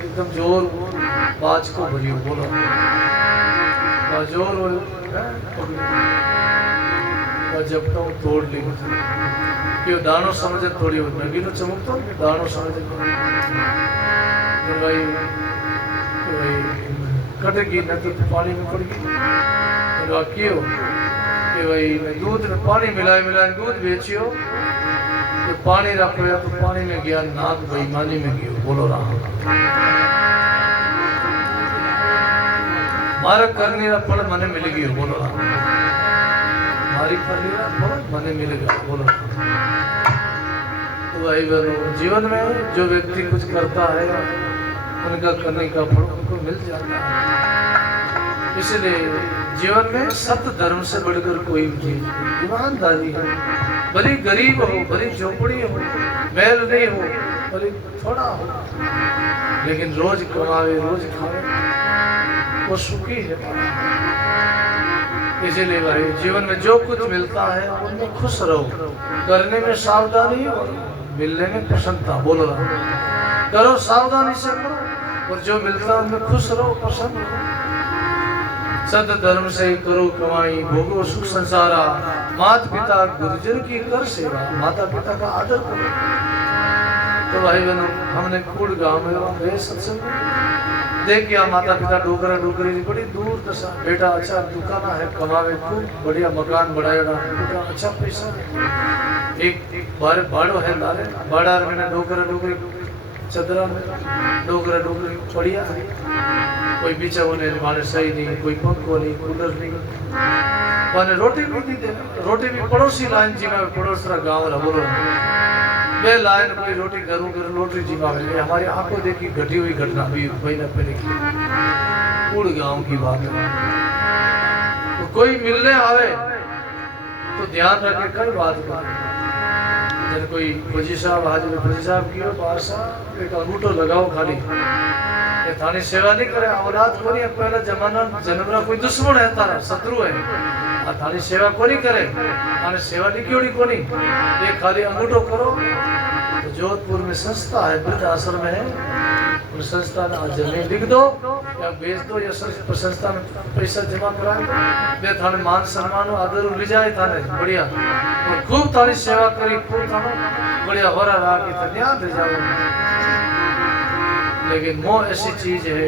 एकदम जोर बाज को भरियो। बोलो जोर जब तो तोड़ ली क्यों दानो समझे थोड़ी हो नगीनो चमक तो दानो समझे भाई कटेगी नदी पानी में पड़ेगी। क्यों कि भाई दूध में पानी मिलाए मिलाए दूध बेचियो, तो पानी रखो या तो पानी में गया, नाक बेईमानी में गयो। बोलो राम। मारा करनी रा फल मने मिल गयो। बोलो राम। मारी करनी रा फल मने मिल गया। बोलो राम। तो भाई बहनों, जीवन में जो व्यक्ति कुछ करता है उनका करने का फल उनको मिल जाता है। इसलिए जीवन में सत्य धर्म से बढ़कर कोई चीज, ईमानदारी है, भले गरीब हो, भले झोपड़ी हो, महल नहीं हो, भले थोड़ा हो, लेकिन रोज कमावे रोज खावे, वो सुखी है। इसीलिए भाई जीवन में जो कुछ मिलता है उनमें खुश रहो, करने में सावधानी और मिलने में प्रसन्नता। बोलो रहा करो, सावधानी से करो, और जो मिलता है उनमें खुश रहो, प्रसन्न रहो। सत्य धर्म से करो कमाई, भोगो सुख संसारा, माता पिता गुरुजन की कर सेवा, माता पिता का आदर करो। तो भाई बहनों, हमने कूड़ गांव में गए सत्संग, देख गया माता पिता डोकरा डोकरी बड़ी दूर दशा, बेटा अच्छा दुकान है, कमावे खूब बढ़िया, मकान बनाएगा, बेटा अच्छा पैसा, एक बाड़ो है लारे बाड़ा में डोकरा डोकरी चदरा में डोकरा डोकरी बढ़िया है, कोई बीचा होने माने सही नहीं, कोई पंखो नहीं, कूलर नहीं, माने रोटी भी नहीं दे, रोटी भी पड़ोसी लाइन जी में पड़ोस रा गांव रा। बोलो बे लाइन कोई रोटी करूं कर रोटी जी में, हमारी आंखों देखी घटी हुई घटना भी महीना पहले की कूड़ गांव की बात है। तो कोई मिलने आवे तो ध्यान रखे कई बात का, जब कोई फौजी साहब हाजिर फौजी साहब की हो, बादशाह एक अंगूठो लगाओ खाली, ये थानी सेवा नहीं करे, औलाद को नहीं, पहला जमाना जन्मरा कोई दुश्मन है, तारा शत्रु है, थानी सेवा को नहीं करे, थाने सेवा नहीं क्यों नहीं को नहीं, ये खाली अंगूठो करो। तो जोधपुर में संस्था है, वृद्ध आश्रम है, उन संस्था में जमीन लिख दो या बेच दो, या संस्था में पैसा जमा कराए, बे थाने मान सम्मान आदर ले जाए, थाने बढ़िया और खूब थानी सेवा करी, खूब थानो बढ़िया हो रहा कि ध्यान दे जाओ। लेकिन मोह ऐसी चीज है,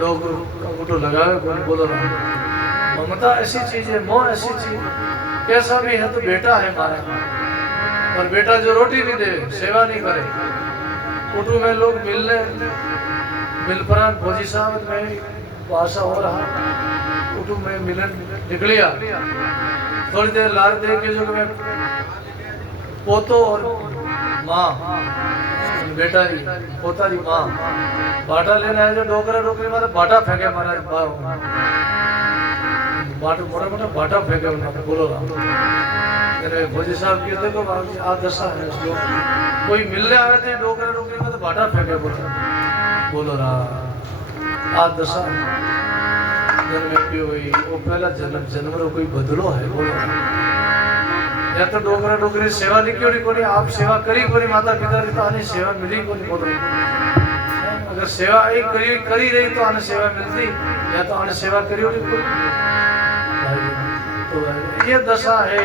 लोग अंगूठो लगावे कौन। बोलो रहा ममता ऐसी चीज है, मोह ऐसी चीज, कैसा भी है तो बेटा है हमारा, और बेटा जो रोटी नहीं दे, सेवा नहीं करे, कुटु में लोग मिलपरान फौजी साहब में भाषा हो रहा, कुटु में मिलन निकलिया, थोड़ी देर लार दे के जो मैं पोतो और माँ, बेटा जी पोता जी माँ बाटा लेने आए, जो डोकरा डोकरी मारे बाटा फेंके महाराज, बाटा मोटा मोटा बाटा फेंके उन्होंने। बोलो राम। फौजी साहब की देखो आ दशा है, कोई मिलने आए थे डोकरा डोकरी में तो बाटा फेंके। बोलो राम। आ दशा जन्म की हुई, वो पहला जन्म रो कोई बदलो है। बोलो या तो डोकरा डोकरी सेवा नहीं क्यों नहीं कोनी, आप सेवा करी कोनी, माता पिता की तो आने सेवा मिली कोनी। बोलो अगर सेवा एक करी रही तो आने सेवा मिलती, या तो आने सेवा करी होगी कोनी। तो ये दशा है,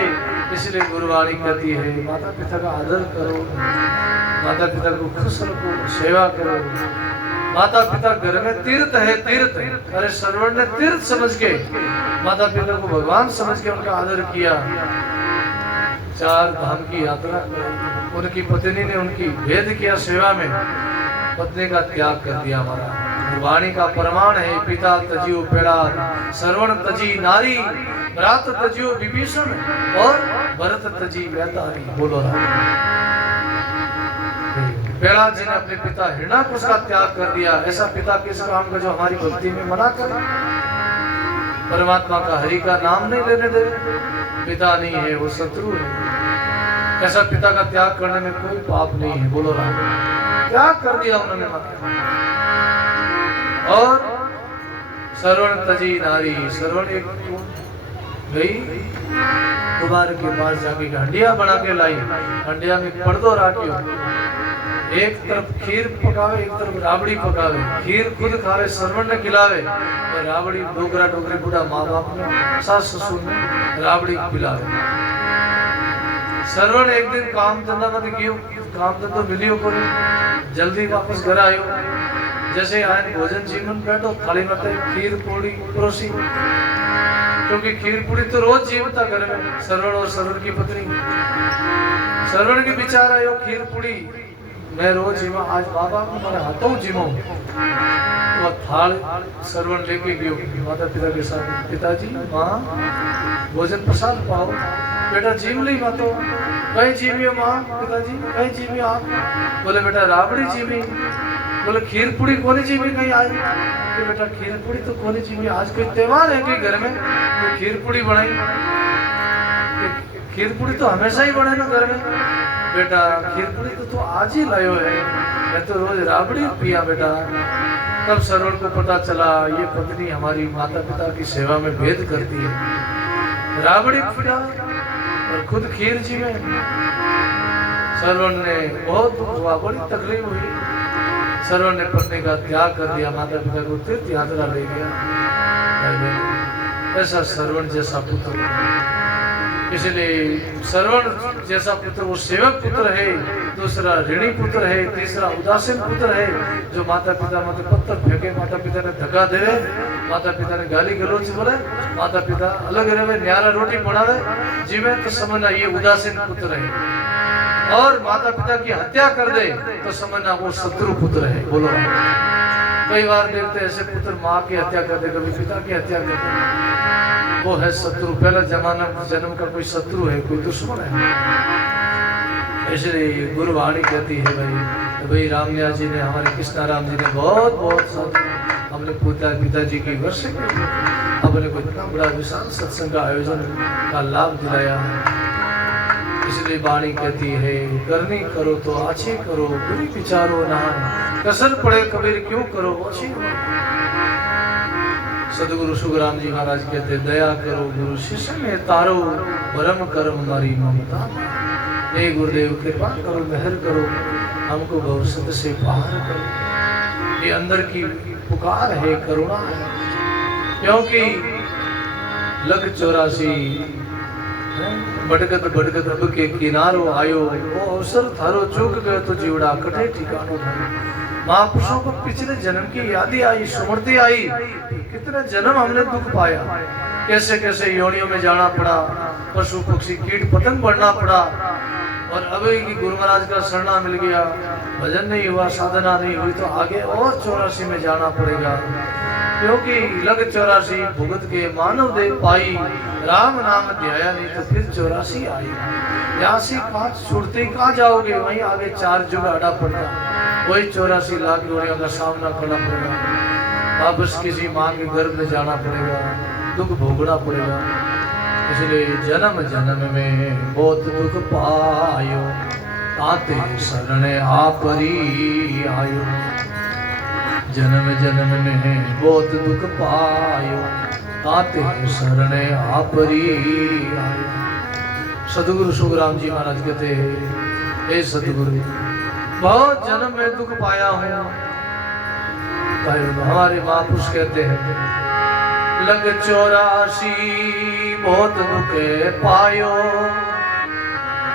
इसलिए गुरुवाणी कहती है माता पिता का आदर करो, माता पिता को खुश रखो, सेवा करो। माता पिता घर में तीर्थ है, तीर्थ। अरे सरवण ने तीर्थ समझ के माता पिता को भगवान समझ के उनका आदर किया, 4 धाम की यात्रा कर, उनकी पत्नी ने उनकी भेद किया सेवा में, पत्नी का त्याग कर दिया। हमारा वाणी का प्रमाण है, पिता तजियो पेड़ा, श्रवण तजी नारी, भ्रात तजियो विभीषण, और भरत तजी वैतारी। बोलो पेड़ा जी ने अपने पिता हिरण्याकुश का त्याग कर दिया। ऐसा पिता किस काम का जो हमारी भक्ति में मना करे, परमात्मा का हरि का नाम नहीं लेने दे, पिता नहीं है वो शत्रु है। ऐसा पिता का त्याग करने में कोई पाप नहीं है। बोलो राम। त्याग कर दिया उन्होंने माता। और श्रवण तजी नारी, श्रवण एक गई कुमार के पास जाके हंडिया बना के लाई, हंडिया में पर्दो राखियो, एक तरफ खीर पकावे, एक तरफ राबड़ी पकावे, खीर खुद खावे, श्रवण ने खिलावे, और राबड़ी डोकरा डोकरे बूढ़ा माँ बाप ने, सास ससुर ने राबड़ी खिलावे। श्रवण एक दिन काम धंधा मत कियो, काम धंधो मिलियो को जल्दी वापस घर आयो, जैसे आए भोजन जीवन बैठो, थाली में खीर पूरी परोसी, क्योंकि खीर पूरी तो रोज जीवता घर में। श्रवण और श्रवण की पत्नी श्रवण के विचार आयो खीर पूरी मैं रोज जीवा आज बाबा को मेरे हाथों जीवो तो थाल श्रवण लेके गयो माता पिता के साथ पिताजी माँ भोजन प्रसाद पाओ बेटा जीव ली मातो कहीं जीवियो माँ पिताजी कहीं जीवियो आप बोले बेटा राबड़ी जीवी बोले खीर पूरी कोनी जीवी कहीं आज कि बेटा खीर पूरी तो कोनी जीवी आज कोई त्योहार है कोई घर में तो खीर पूरी बनाई खीर पूरी तो हमेशा ही बने ना घर में बेटा खीर पूरी तो आज ही लायो है मैं तो रोज राबड़ी पिया बेटा तब श्रवण को पता चला ये पत्नी हमारी माता पिता की सेवा में भेद करती है राबड़ी पिया और खुद खीर जी में श्रवण ने बहुत दुख हुआ बड़ी तकलीफ हुई श्रवण ने पत्नी का त्याग कर दिया माता पिता को तीर्थ यात्रा ले गया ऐसा श्रवण जैसा पुत्र इसलिए श्रवण जैसा पुत्र वो सेवक पुत्र है दूसरा ऋणी पुत्र है तीसरा उदासीन पुत्र है जो माता पिता मत पत्थर फेंके माता पिता ने धक्का दे माता पिता ने गाली गलौज बोले माता पिता अलग रहे न्यारा रोटी बनावे जीवे तो समझना ये उदासीन पुत्र है और माता पिता की हत्या कर दे तो समझना वो शत्रु पुत्र है बोलो कई बार देखते ऐसे पुत्र माँ की हत्या कर दे कभी पिता की हत्या कर दे वो है शत्रु पहला जमाना जन्म का कोई शत्रु है कोई दुश्मन है इसलिए गुरुवाणी कहती है भाई रामया जी ने हमारे कृष्णा राम जी ने बहुत बहुत अपने पिताजी की वर्ष अपने को इतना बड़ा विशाल सत्संग का आयोजन का लाभ दिलाया इसलिए वाणी कहती है करनी करो तो अच्छी करो बुरी विचारो ना कसर पड़े कबीर क्यों करो अच्छी सदगुरु सुखराम जी महाराज कहते दया करो गुरु शिष्य में तारो परम कर्म हमारी ममता हे गुरुदेव कृपा करो मेहर करो हमको भविष्य से पार करो ये अंदर की पुकार है करुणा है क्योंकि लग 84 बटकत बटकत अब के किनारो आयो वो अवसर थारो चूक गयो तो जीवड़ा कटे ठिकानो थारो महापुरुषों को पिछले जन्म की यादें आई स्मृति आई कितने जन्म हमने दुख पाया कैसे कैसे योनियों में जाना पड़ा पशु पक्षी कीट पतंग बढ़ना पड़ा और अभी की गुरु महाराज का शरणा मिल गया भजन नहीं हुआ साधना नहीं हुई तो आगे और 84 में जाना पड़ेगा क्योंकि लग 84 भुगत के मानव देव पाई राम नाम ध्याया नहीं तो फिर 84 आई यहाँ से कहाँ छूटते कहाँ जाओगे वहीं आगे 4 जुग आड़ा पड़ता वही 84 लाख योनियों का सामना करना पड़ेगा वापस किसी माँ के गर्भ में जाना पड़ेगा दुख भोगना पड़ेगा इसलिए जन्म जन्म में बहुत दुख पायो ताते शरण आपरी आयो जन्म जन्म में बहुत दुख पायो ताते शरण आपरी आयो सदगुरु सुखराम जी महाराज कहते हैं हे सदगुरु बहुत जन्म में दुख पाया हूँ हमारे महापुरुष कहते हैं लग 84 बहुत दुख पायो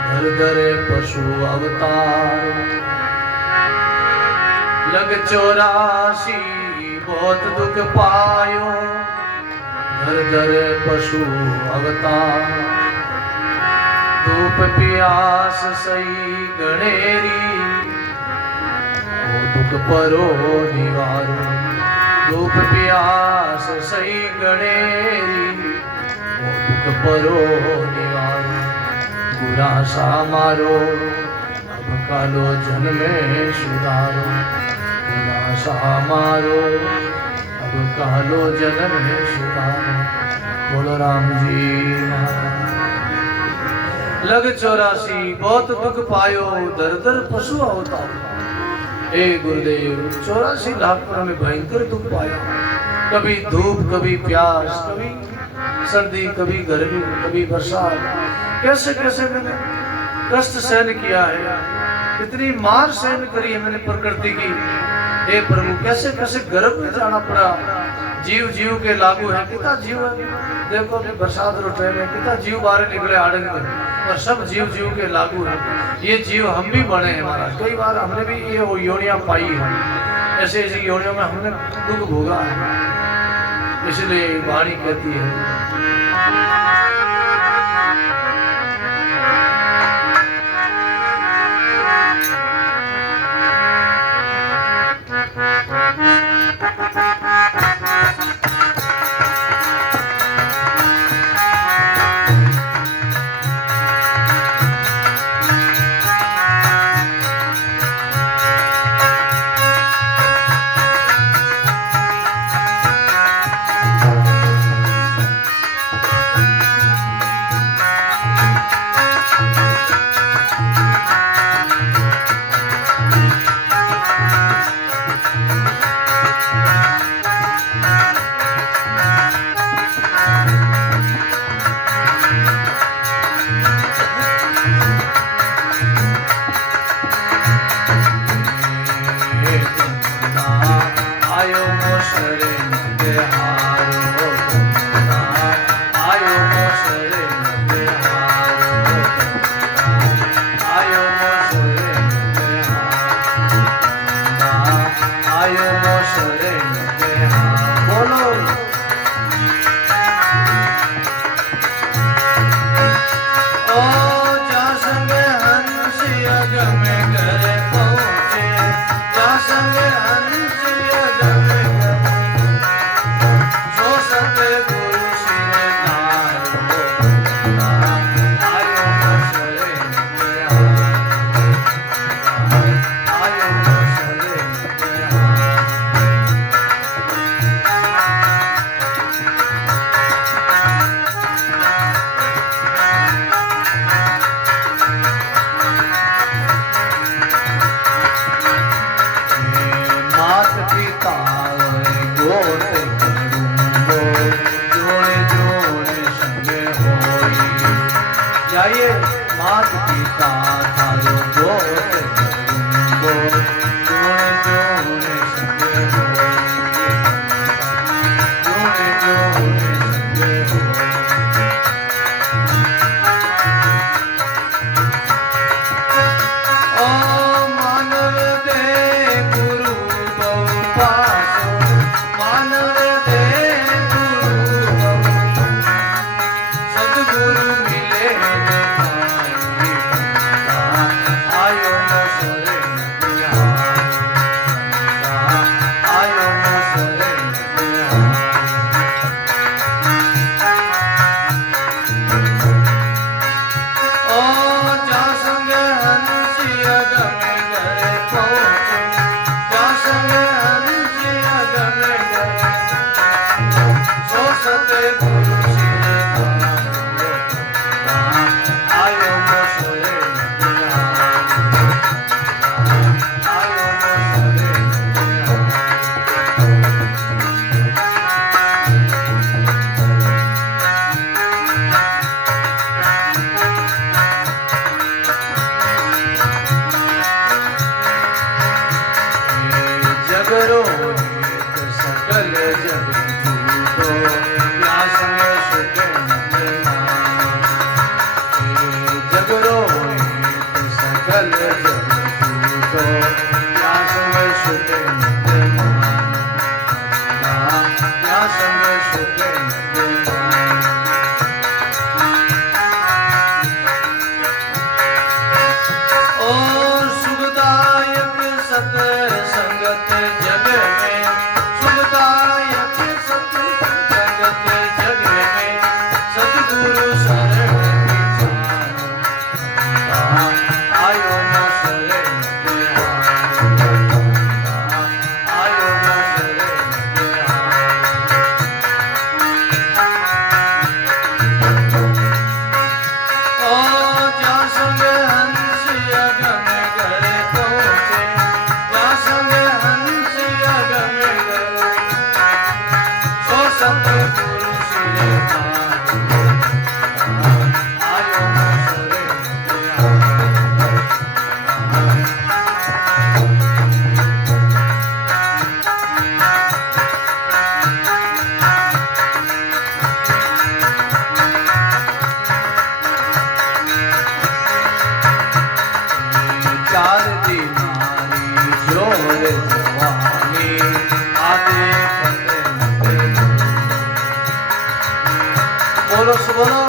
धर धरे पशु अवतार लग 84 बहुत दुख पायो धर धरे पशु अवतार धूप प्यास सही गणेरी दुख परो निवारो धूप प्यास सही गणेरी दुख परो निवारो बुरा सा मारो अब कालो जन्म में सुधारो बुरा सा मारो अब कालो जन्म में सुधारो बोलो राम जी लग 84 बहुत दुख पायो दर दर पशु अवतार हे गुरुदेव 84 लाख पर हमें भयंकर दुख पाया कभी धूप कभी प्यास कभी सर्दी कभी गर्मी कभी बरसात कैसे कैसे मैंने कष्ट सहन किया है इतनी मार सहन करी है मैंने प्रकृति की हे प्रभु कैसे कैसे गर्भ में जाना पड़ा जीव जीव के लागू है कितना जीव है देखो अभी बरसात रो टाइम है कितना जीव बाहर निकले आड़ंग में और सब जीव जीव के लागू है ये जीव हम भी बने हैं महाराज कई बार हमने भी ये योनियां पाई है ऐसे ऐसी योनियों में हमने दुख भोगा है इसलिए वाणी कहती है गाइए मात पिता थारो गोत करूंगो जोड़े जोड़े संगे हो जोड़े जोड़े संगे हो ओ मानव दे गुरु बहु पासो मानव दे गुरु बहु सद्गुरु मिले आयो न सरे आयो न सरे ओ जा संग हंसिया गमे गए पहुँचो जा संग हंसिया गमे गए सो सते गुरु सिरे आयो न सरे आयो न सरे जगरो हित सकल जग झूठो या संग सुख न मानो जगरो हित सकल जग झूठो या संग सुख न मानो या संग सुख न मानो ओ सुखदायक सत संगत जग में सुखदायक सत संगत जग में सद्गुरु शरण विचारो आयो न शरण आयो न शरण ओ जा संग हंस अगम गए पहुँचे जा संग हंस अगम गए सो सतगुरु सिरे आयो न सरे चार दीनारी जोर जवानी आते पते बोलो सो बोलो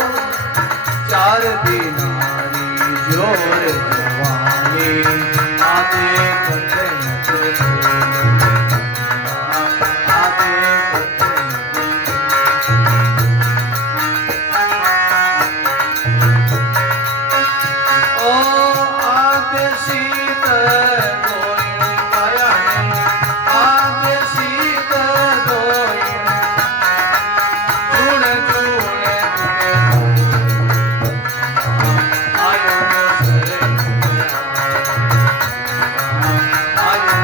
चार दीनारी जोर जवानी आते पते आते पते ओ आते शीत धोई पाया आते शीत धोई चूड़ चूड़ आयो न सरे आयो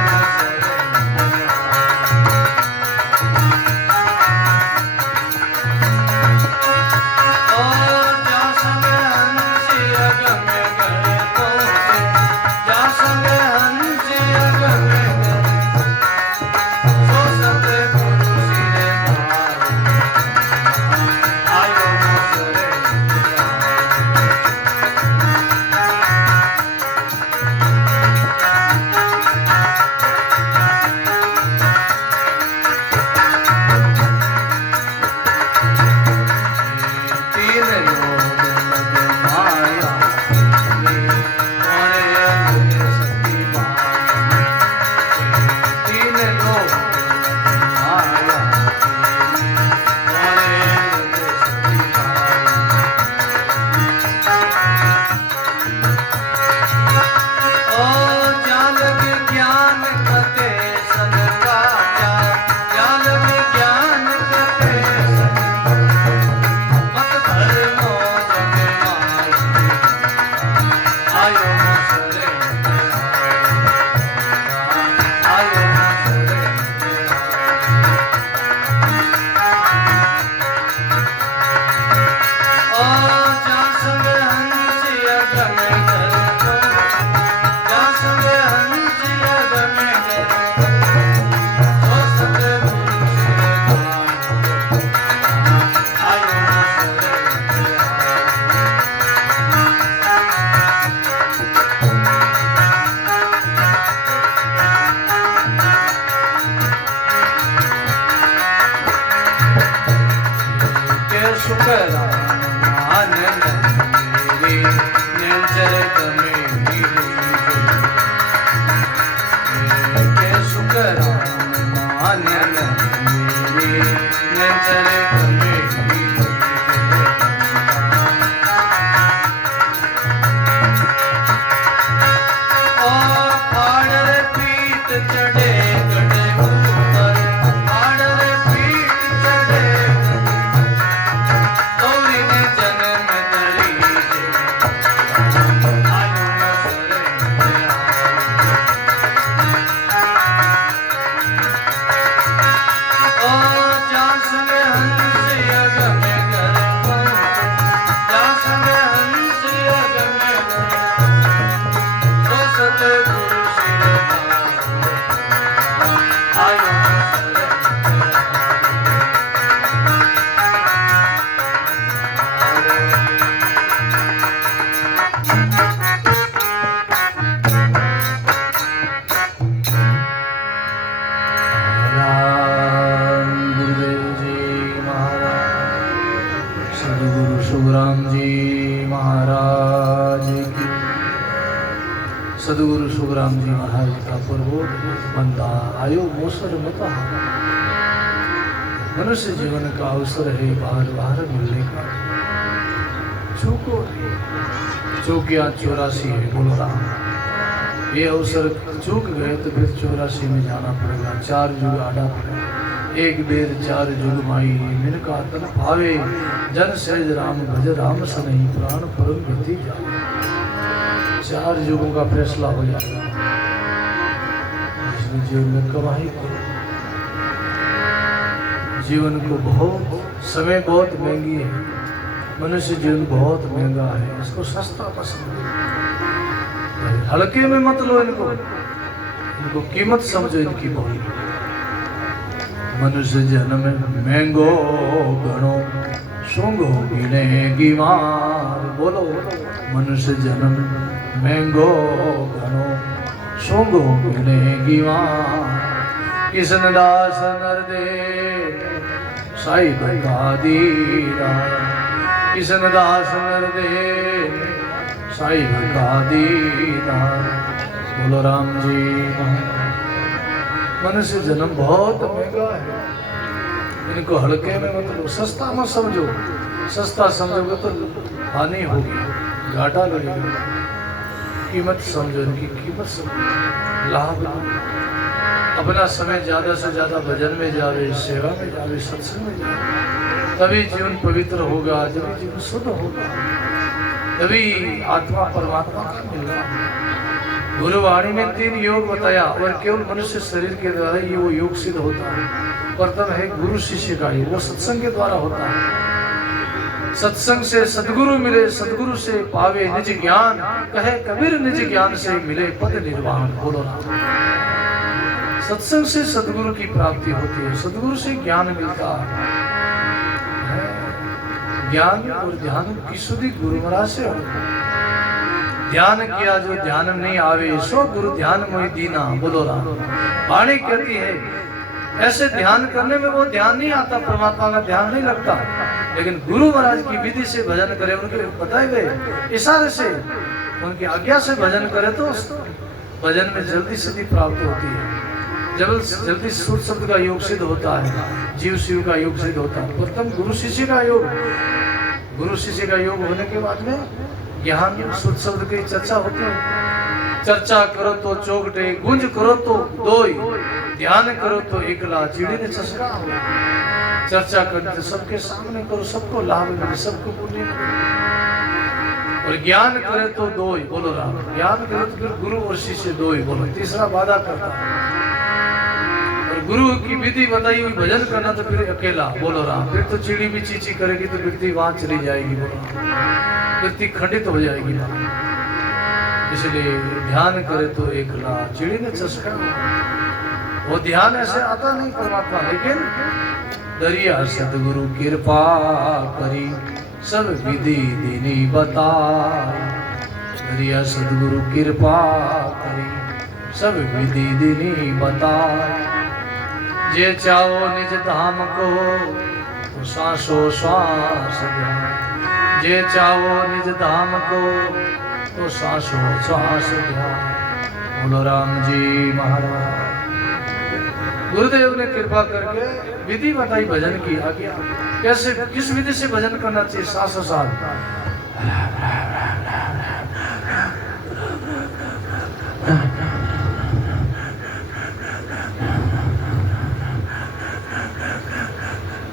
शुक्राना मेरे निर्जर कमेटी के शुक्राना मेरे निर्जर कमेटी चढ़े गढ़े ऊपर आड़र पीठ चढ़े गौरी ने जन्म धरी आयु ओ जासन हंस अगम घर जासन हंस अगम तो सतगुरु सदगुरु सुखराम जी महाराज का प्रबोध बंदा आयो मोसर मता मनुष्य जीवन का अवसर है बाहर बाहर मिलने का चूको चौकिया 84 है बोल रहा ये अवसर चूक गए तो फिर 84 में जाना पड़ेगा 4 युग आड़ा पड़ेगा एक बेर 4 युग माई मिनका तन भावे जन सहज राम भज राम सनहि प्राण परम गति जाए 4 युगों का फैसला हो जाएगा इसलिए जीवन में कमाई करो जीवन को बहुत समय बहुत महंगी है मनुष्य जीवन बहुत महंगा है इसको सस्ता पसंद है हल्के में मत लो इनको कीमत समझो इनकी बहुत मनुष्य जन्म महंगो गणो सूंघो गिनेगी मार बोलो मनुष्य जन्म महंगो घनो सूंघो गिनेगी मार किसन दास नर दे साई बता दीरा किसन दास नर दे साई बता दीरा बोलो राम जी मनुष्य जन्म बहुत महंगा है इनको हल्के में मतलब सस्ता मत समझो सस्ता समझोगे तो हानि होगी घाटा लगेगा कीमत समझो इनकी कीमत समझो लाभ अपना समय ज्यादा से ज्यादा भजन में जावे सेवा में जावे सत्संग में जावे तभी जीवन पवित्र होगा तभी जीवन शुद्ध होगा तभी आत्मा परमात्मा का मिलना गुरुवाणी में 3 योग बताया और केवल मनुष्य शरीर के द्वारा ये वो योग सिद्ध होता है प्रथम है गुरु शिष्य का योग वो सत्संग के द्वारा होता है सत्संग से सदगुरु मिले सदगुरु से पावे निज ज्ञान कहे कबीर निज ज्ञान से मिले पद निर्वाण बोलो सत्संग से सदगुरु की प्राप्ति होती है सदगुरु से ज्ञान मिलता है ज्ञान और ध्यान की शुद्धि गुरु महाराज से होती है ध्यान किया जो ध्यान नहीं आवे सो गुरु ध्यान मोहि दीना बोलो राम वाणी कहती है ऐसे ध्यान करने में वो ध्यान नहीं आता परमात्मा का ध्यान नहीं लगता लेकिन गुरु महाराज की विधि से भजन करे उनके बताए गए इशारे से उनकी आज्ञा से भजन करे तो भजन में जल्दी सिद्धि प्राप्त होती है जब जल्दी सुर शब्द का योग सिद्ध होता है जीव शिव का योग सिद्ध होता है प्रथम गुरु शिष्य का योग होने के बाद में ज्ञान शुद्ध शब्द की चर्चा होती है चर्चा करो तो चौकटे गुंज करो तो दोई ध्यान करो तो एकला चिड़ी ने चसका चर्चा करते सबके सामने करो सबको लाभ मिले सबको पुण्य और ज्ञान करे तो दो ही बोलो राम ज्ञान करे तो फिर गुरु और शिष्य दो ही बोलो तीसरा वादा करता है और गुरु की विधि बताई हुई भजन करना तो फिर अकेला बोलो राम फिर तो चिड़ी भी चीची करेगी तो व्यक्ति वहां चली जाएगी बोलो व्यक्ति खंडित हो जाएगी इसलिए ध्यान करे तो एकला चिड़ी ने चस्का वो ध्यान ऐसे आता नहीं परमात्मा लेकिन दरिया सदगुरु कृपा करी सब विधि दीनी बताई दरिया सदगुरु कृपा करी सब विधि दीनी बताई जे चाहो निज धाम को तो सांसो श्वास ध्यान। जे चाहो निज धाम को तो सांसो श्वास ध्यान। बोलो राम जी महाराज। गुरुदेव ने कृपा करके विधि बताई भजन की आज्ञा। कैसे किस विधि से भजन करना चाहिए? सांसों साथ।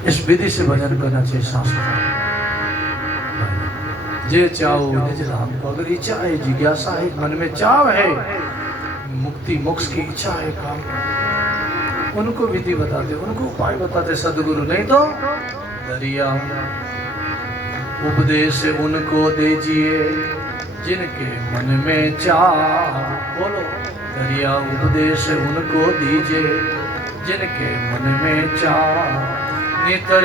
इस विधि से भजन करना चाहिए सांसों साथ। जे चाहो निज धाम को। अगर इच्छा है, जिज्ञासा है, मन में चाव है, मुक्ति मोक्ष की इच्छा है, काम उनको विधि बताते, उनको उपाय बताते सदगुरु। नहीं तो दरिया उपदेश उनको दीजिए जिनके मन में चाह। बोलो दरिया उपदेश उनको दीजिए जिनके मन में चाह। नितर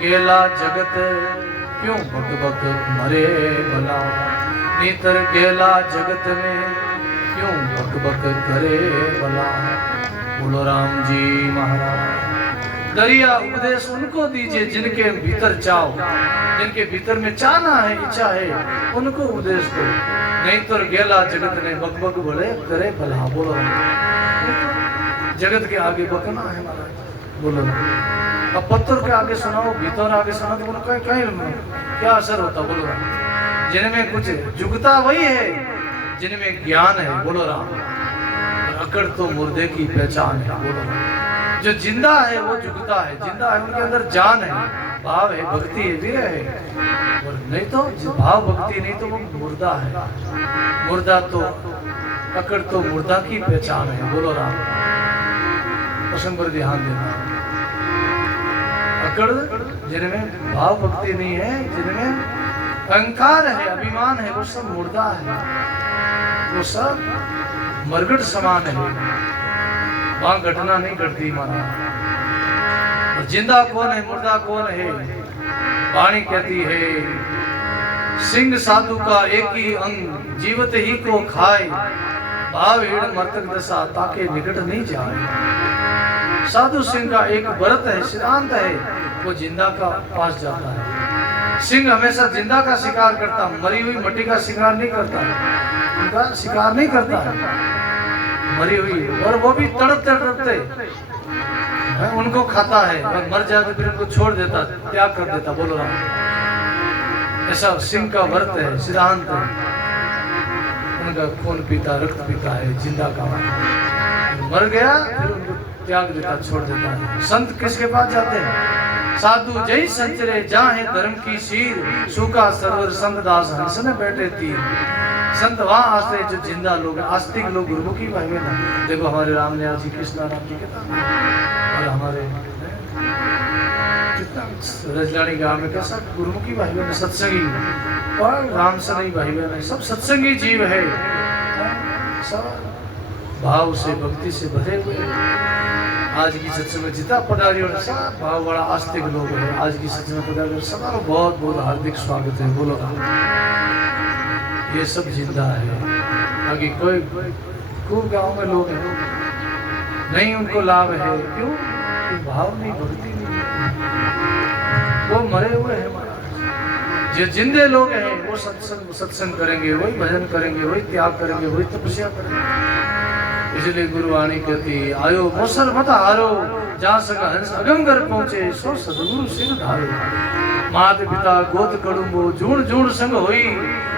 गेला जगत क्यों बक बक मरे भला। नितर गेला जगत में क्यों बक बक करे भला। बोलो राम जी महाराज। दरिया उपदेश उनको दीजिए जिनके भीतर चाहो, जिनके भीतर में चाहना है, इच्छा है, उनको उपदेश दो। नहीं तो गेला जगत ने बक बक बोले करे भला। बोलो जगत के आगे बकना है महाराज। बोलो अब पत्थर के आगे सुनाओ, भीतर आगे सुनाओ तो कहीं कहीं क्या असर होता। बोलो राम। जिनमें कुछ जुगता वही है जिनमें ज्ञान है। बोलो राम। अकड़ तो मुर्दे की पहचान है। बोलो जो जिंदा है वो जुगता है, जिंदा है उनके अंदर जान है, भाव है, भक्ति है, विरह है। और नहीं तो भाव भक्ति नहीं तो वो मुर्दा है। मुर्दा तो अकड़ तो मुर्दा की पहचान है। बोलो राम। प्रसंग पर ध्यान देना। अकड़ जिनमें भाव भक्ति नहीं है, जिनमें अहंकार है, अभिमान है, वो सब मुर्दा है, वो सब मरगट समान है। वहां घटना नहीं घटती माना। और जिंदा कौन है, मुर्दा कौन है? वाणी कहती है सिंह साधु का एक ही अंग जीवत ही को खाए। भाव हीड़ मर्तक दशा ताके निकट नहीं जाए। साधु सिंह का एक व्रत है, सिद्धांत है, वो जिंदा का पास जाता है। सिंह हमेशा जिंदा का शिकार करता, मरी हुई मट्टी का शिकार नहीं करता, उनका शिकार नहीं करता है मरी हुई। और वो भी तड़पते तड़पते उनको खाता है और मर जाए तो फिर उनको छोड़ देता, त्याग कर देता। बोलो राम। ऐसा सिंह का व्रत है, सिद्धांत है। उनका खून पीता, रक्त पीता है, जिंदा का मर गया फिर उनको त्याग देता, छोड़ देता है। संत किसके पास जाते हैं? साधु जय संचरे जाहे धर्म की शीर। सूखा सरवर संत दास हंस में बैठे तीर। संत वहां आते जो जिंदा लोग, आस्तिक लोग गुरुमुखी भाई बहन। देखो हमारे रामनियाल जी, कृष्णा राम जी कितना, और हमारे कितना रजलानी गांव में कैसा गुरुमुखी भाई बहन, सत्संगी और राम सनी भाई बहन, सब सत्संगी जीव है। सब भाव से भक्ति से भरे हुए। आज की सत्संग में जितना पधारी और सब भाव बड़ा आस्तिक लोग हैं। आज की सत्संग में पधारी सबका बहुत बहुत हार्दिक स्वागत है। बोलो ये सब जिंदा है। बाकी कोई खूब गांव में लोग हैं नहीं, उनको लाभ है। क्यों? भाव नहीं, भक्ति नहीं, वो मरे हुए हैं महाराज। जो जिंदे लोग हैं वो सत्संग करेंगे, वही भजन करेंगे, वही त्याग करेंगे, वही तपस्या करेंगे। इसलिए गुरुवाणी कहती आयो मोसर मत हारो। जहाँ सका हंस अगमगर पहुंचे सो सदगुरु सिर धारो। मात पिता गोत कड़ुंबो जूण जूण संग होई।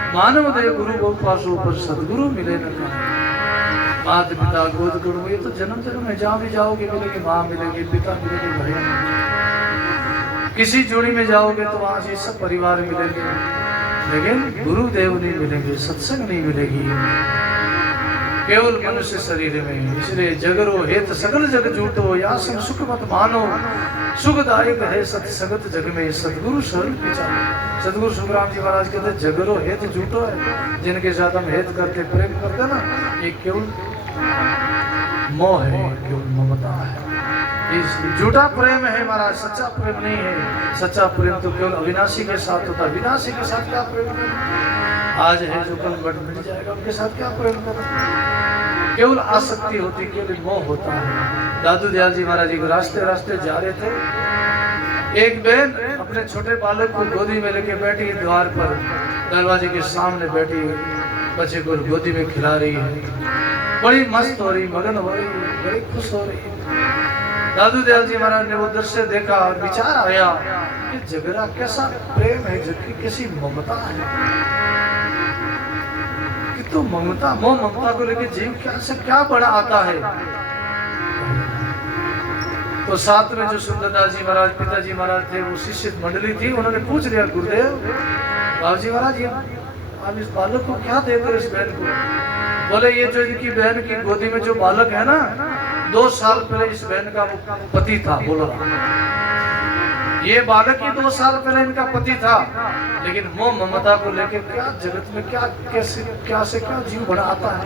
मानव दे गुरु गो पासो पर सदगुरु मिले न कहीं। मात पिता गोद कड़ुंबो, ये तो जन्म जन्म है। जहाँ भी जाओगे मिलेगी, माँ मिलेगी, पिता मिलेगी, भाई मिलेगी। किसी जोड़ी में जाओगे तो वहां से सब परिवार मिलेंगे, लेकिन गुरुदेव नहीं मिलेंगे, सत्संग नहीं मिलेगी। केवल मनुष्य शरीर में। इसलिए जगरो हेत सकल जग झूठो, या सम सुख मत मानो। सुखदायक है सत्संगत जग में, सदगुरु शरण पिछानो। सदगुरु सुखराम जी महाराज कहते जगरो हेत झूठो है। जिनके साथ हम हेत करते, प्रेम करते ना, ये केवल मोह है, केवल ममता है। झूठा प्रेम है महाराज, सच्चा प्रेम नहीं है। सच्चा प्रेम तो केवल अविनाशी के साथ होता है। विनाशी के साथ क्या प्रेम करना? आज है जो कल बढ़ मिल जाएगा, उनके साथ क्या प्रेम करना? केवल आसक्ति होती, केवल मोह होता है। दादू दयाल जी महाराज जी रास्ते रास्ते जा रहे थे, एक बहन अपने छोटे बालक को गोदी में लेके बैठी है, द्वार पर दरवाजे के सामने बैठी है, बच्चे को गोदी में खिला रही है, बड़ी मस्त हो रही, मगन हो रही, बड़ी खुश हो रही। दादू दयाल जी महाराज ने वो दृश्य देखा और विचार आया कि झगड़ा कैसा प्रेम है, जबकि कैसी ममता है, कि तो ममता मोह ममता को लेकर जीव क्या से क्या बड़ा आता है। तो साथ में जो सुंदरदास जी महाराज, पिताजी महाराज थे, वो शिष्य मंडली थी, उन्होंने पूछ लिया गुरुदेव बाबूजी महाराज, ये आप इस बालक को क्या दे दो इस बहन को? बोले ये जो इनकी बहन की गोदी में जो बालक है ना, 2 साल पहले इस बहन का वो पति था। बोलो ये बालक ही 2 साल पहले इनका पति था, लेकिन मोह ममता को लेकर क्या जगत में क्या कैसे क्या से क्या जीव बड़ा आता है।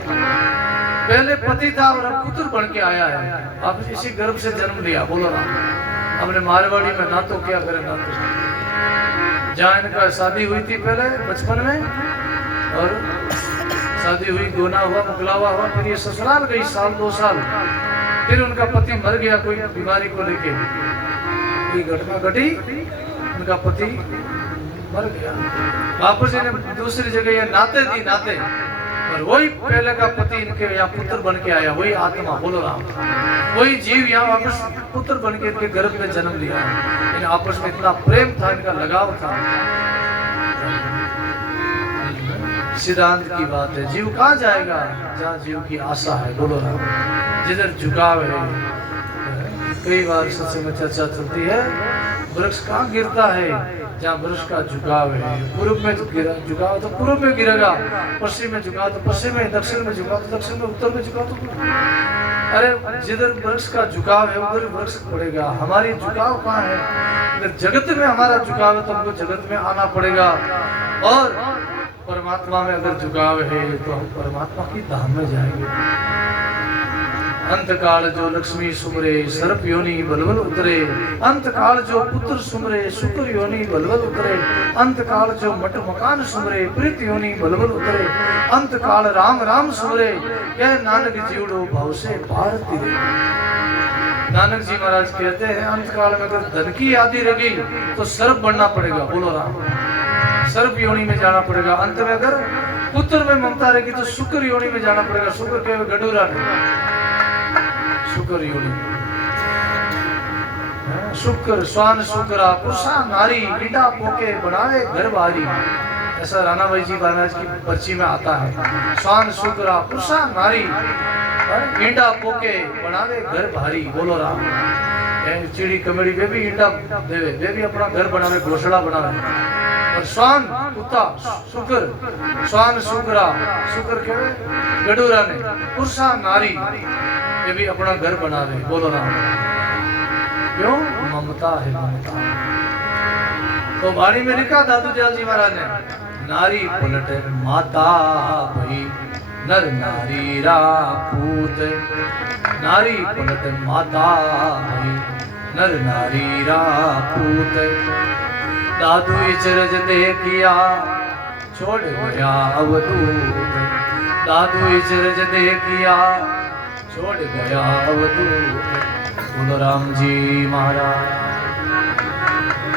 पहले पति था और अब पुत्र बन के आया है, अब इसी गर्भ से जन्म लिया। बोलो ना, हमने मारवाड़ी में ना तो क्या करे ना तो। जहाँ इनका शादी हुई थी पहले बचपन में, और शादी हुई, गोना हुआ, मुकलावा हुआ, फिर ये ससुराल गई 1-2 साल, फिर उनका पति मर गया कोई बीमारी को लेके, कोई घटना घटी, उनका पति मर गया। वापस इन्हें दूसरी जगह ये नाते दी नाते, और वही पहले का पति इनके यहाँ पुत्र बन के आया, वही आत्मा, बोलो राम, वही जीव यहाँ वापस पुत्र बन के इनके गर्भ में जन्म लिया है। इन आपस में इतना प्रेम था, इनका लगाव था। सिद्धांत की बात है, जीव कहाँ जाएगा जहाँ जीव की आशा है। बोलो राम, जिधर झुकाव है। कई बार सत्संग में चर्चा चलती है, वृक्ष कहाँ गिरता है जहाँ वृक्ष का झुकाव है। पूर्व में झुकाव तो पूर्व में गिरेगा, पश्चिम में झुकाव तो पश्चिम में, दक्षिण में झुकाव तो दक्षिण में, उत्तर में झुकाव तो। अरे जिधर वृक्ष का झुकाव है उधर वृक्ष पड़ेगा। हमारी झुकाव कहाँ है? अगर जगत में हमारा झुकाव है तो हमको जगत में आना पड़ेगा, और परमात्मा में अगर झुकाव है तो हम परमात्मा की धाम में जाएंगे। अंतकाल जो लक्ष्मी सुमरे सर्प योनि बलबल उतरे, अंतकाल जो पुत्र सुमरे शुक्र योनि बलबल उतरे, अंतकाल जो मट मकान सुमरे प्रीत योनि बलबल उतरे, अंतकाल राम राम सुमरे कह नानक जीवड़ो भाव से पार तिरे। नानक जी महाराज कहते हैं अंतकाल में अगर धन की आदि रही तो सर्प बनना पड़ेगा। बोलो राम, सर्प योनि में जाना पड़ेगा। अंत में अगर पुत्र में ममता रहेगी तो शुक्र योनि में जाना पड़ेगा। शुक्र के गडूरा शुक्र योनि, शुक्र स्वान शुक्रा पुरुषा नारी ईंडा पोके बनावे घर बारी। ऐसा राणा भाई जी महाराज की पर्ची में आता है। स्वान शुक्रा पुरुषा नारी ईंडा पोके बनावे घर भारी। बोलो राम, चिड़ी कमेड़ी वे भी ईंडा देवे, वे भी अपना घर बनावे, घोसला बनावे। और स्वान कुत्ता शुक्र, स्वान शुक्रा शुक्र के गडूरा ने, पुरुषा नारी ये भी अपना घर बना रहे। बोलो ना, क्यों? ममता है, ममता। तो वाणी में लिखा दादू दयाल जी महाराज ने, नारी पलट माता भई नर नारी रापूत, नारी पलट माता भई नर नारी रापूत। दादू इचरज देखिया छोड़ गया अवधूत, दादू इचरज देखिया छोड़ गया अवधूत। बोलो राम जी महाराज।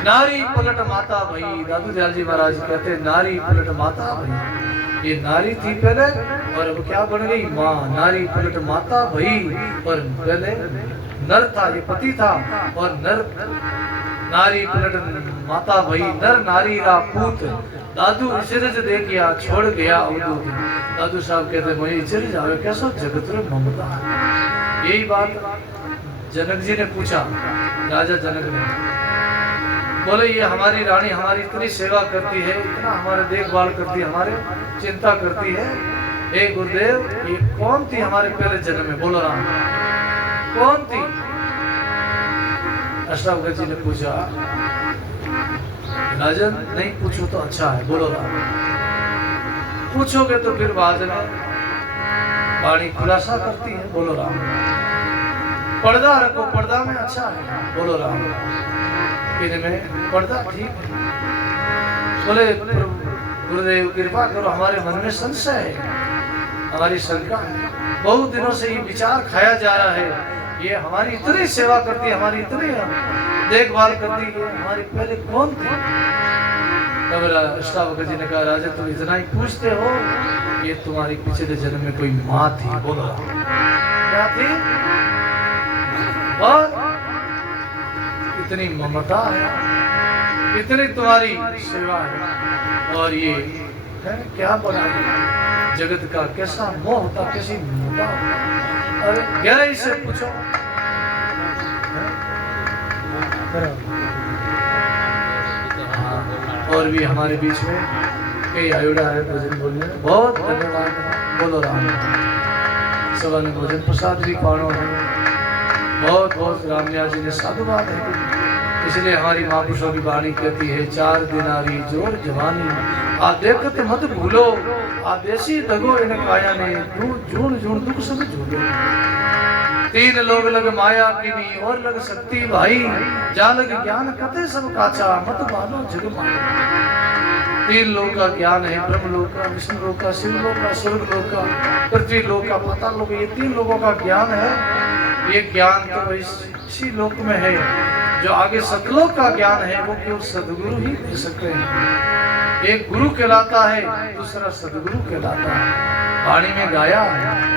नारी पलट माता भई, दादू दयाल जी महाराज कहते नारी पलट माता भई। ये नारी थी पहले और अब क्या बन गई? माँ। नारी पलट माता भई, और पहले नर था, ये पति था, और नर नारी पलट माता भई नर नारी रा पूत। दादू इचरज देखिया छोड़ गया अवधूत। दादू साहब कहते मैं इचरज आवे कैसो जगत में ममता। यही बात जनक जी ने पूछा, राजा जनक ने। बोले ये हमारी रानी हमारी इतनी सेवा करती है, इतना हमारे देखभाल करती है, हमारे चिंता करती है, हे गुरुदेव ये कौन थी हमारे पहले जन्म में? बोलो राम, कौन थी? अष्टावक्र जी ने पूछा, राजन नहीं पूछो तो अच्छा है। बोलो राम, पूछोगे तो फिर बाद में वाणी खुलासा करती है। बोलो राम, पर्दा रखो, पर्दा में अच्छा है। बोलो राम, इनमें पर्दा ठीक है। बोले गुरुदेव कृपा करो, हमारे मन में संशय है, हमारी शंका है, बहुत दिनों से ये विचार खाया जा रहा है, ये हमारी इतनी सेवा करती है, हमारी इतनी देखभाल करती है हमारी पहले कौन थी? तब अष्टावक्र जी ने कहा राजा तुम इतना ही पूछते हो, ये तुम्हारी पिछले जन्म में कोई माँ थी। बोलो क्या थी? और इतनी ममता है, इतनी तुम्हारी सेवा है, और ये है क्या बना जगत का कैसा मोह होता, कैसी ममता होता। अरे गहराई से पूछो। और भी हमारे बीच में कई आयुड़ा है भजन बोलने में, बहुत धन्यवाद। बोलो राम। सभा ने भोजन प्रसाद भी पानो है, बहुत बहुत रामयास जी ने साधुवाद है। इसलिए हमारी महापुरुषों की वाणी कहती है 4 दिनारी जोर जवानी आप देखते मत भूलो, आप देसी दगो इन काया ने जून जून दुख सब झूलो। 3 लोग लग माया किनी और लग शक्ति भाई, जा लग ज्ञान कते सब काचा मत मानो जग माया। 3 लोग का ज्ञान है, ब्रह्म लोक का, विष्णु लोक का, शिव लोक का, स्वर्ग लोक का, पृथ्वी लोक का, पाताल लोक, ये 3 लोगों का ज्ञान है। ये ज्ञान तो इसी लोक में है, जो आगे सतलोक का ज्ञान है वो केवल सदगुरु ही दे सकते हैं। एक गुरु कहलाता है, दूसरा सदगुरु कहलाता है। वाणी में गाया है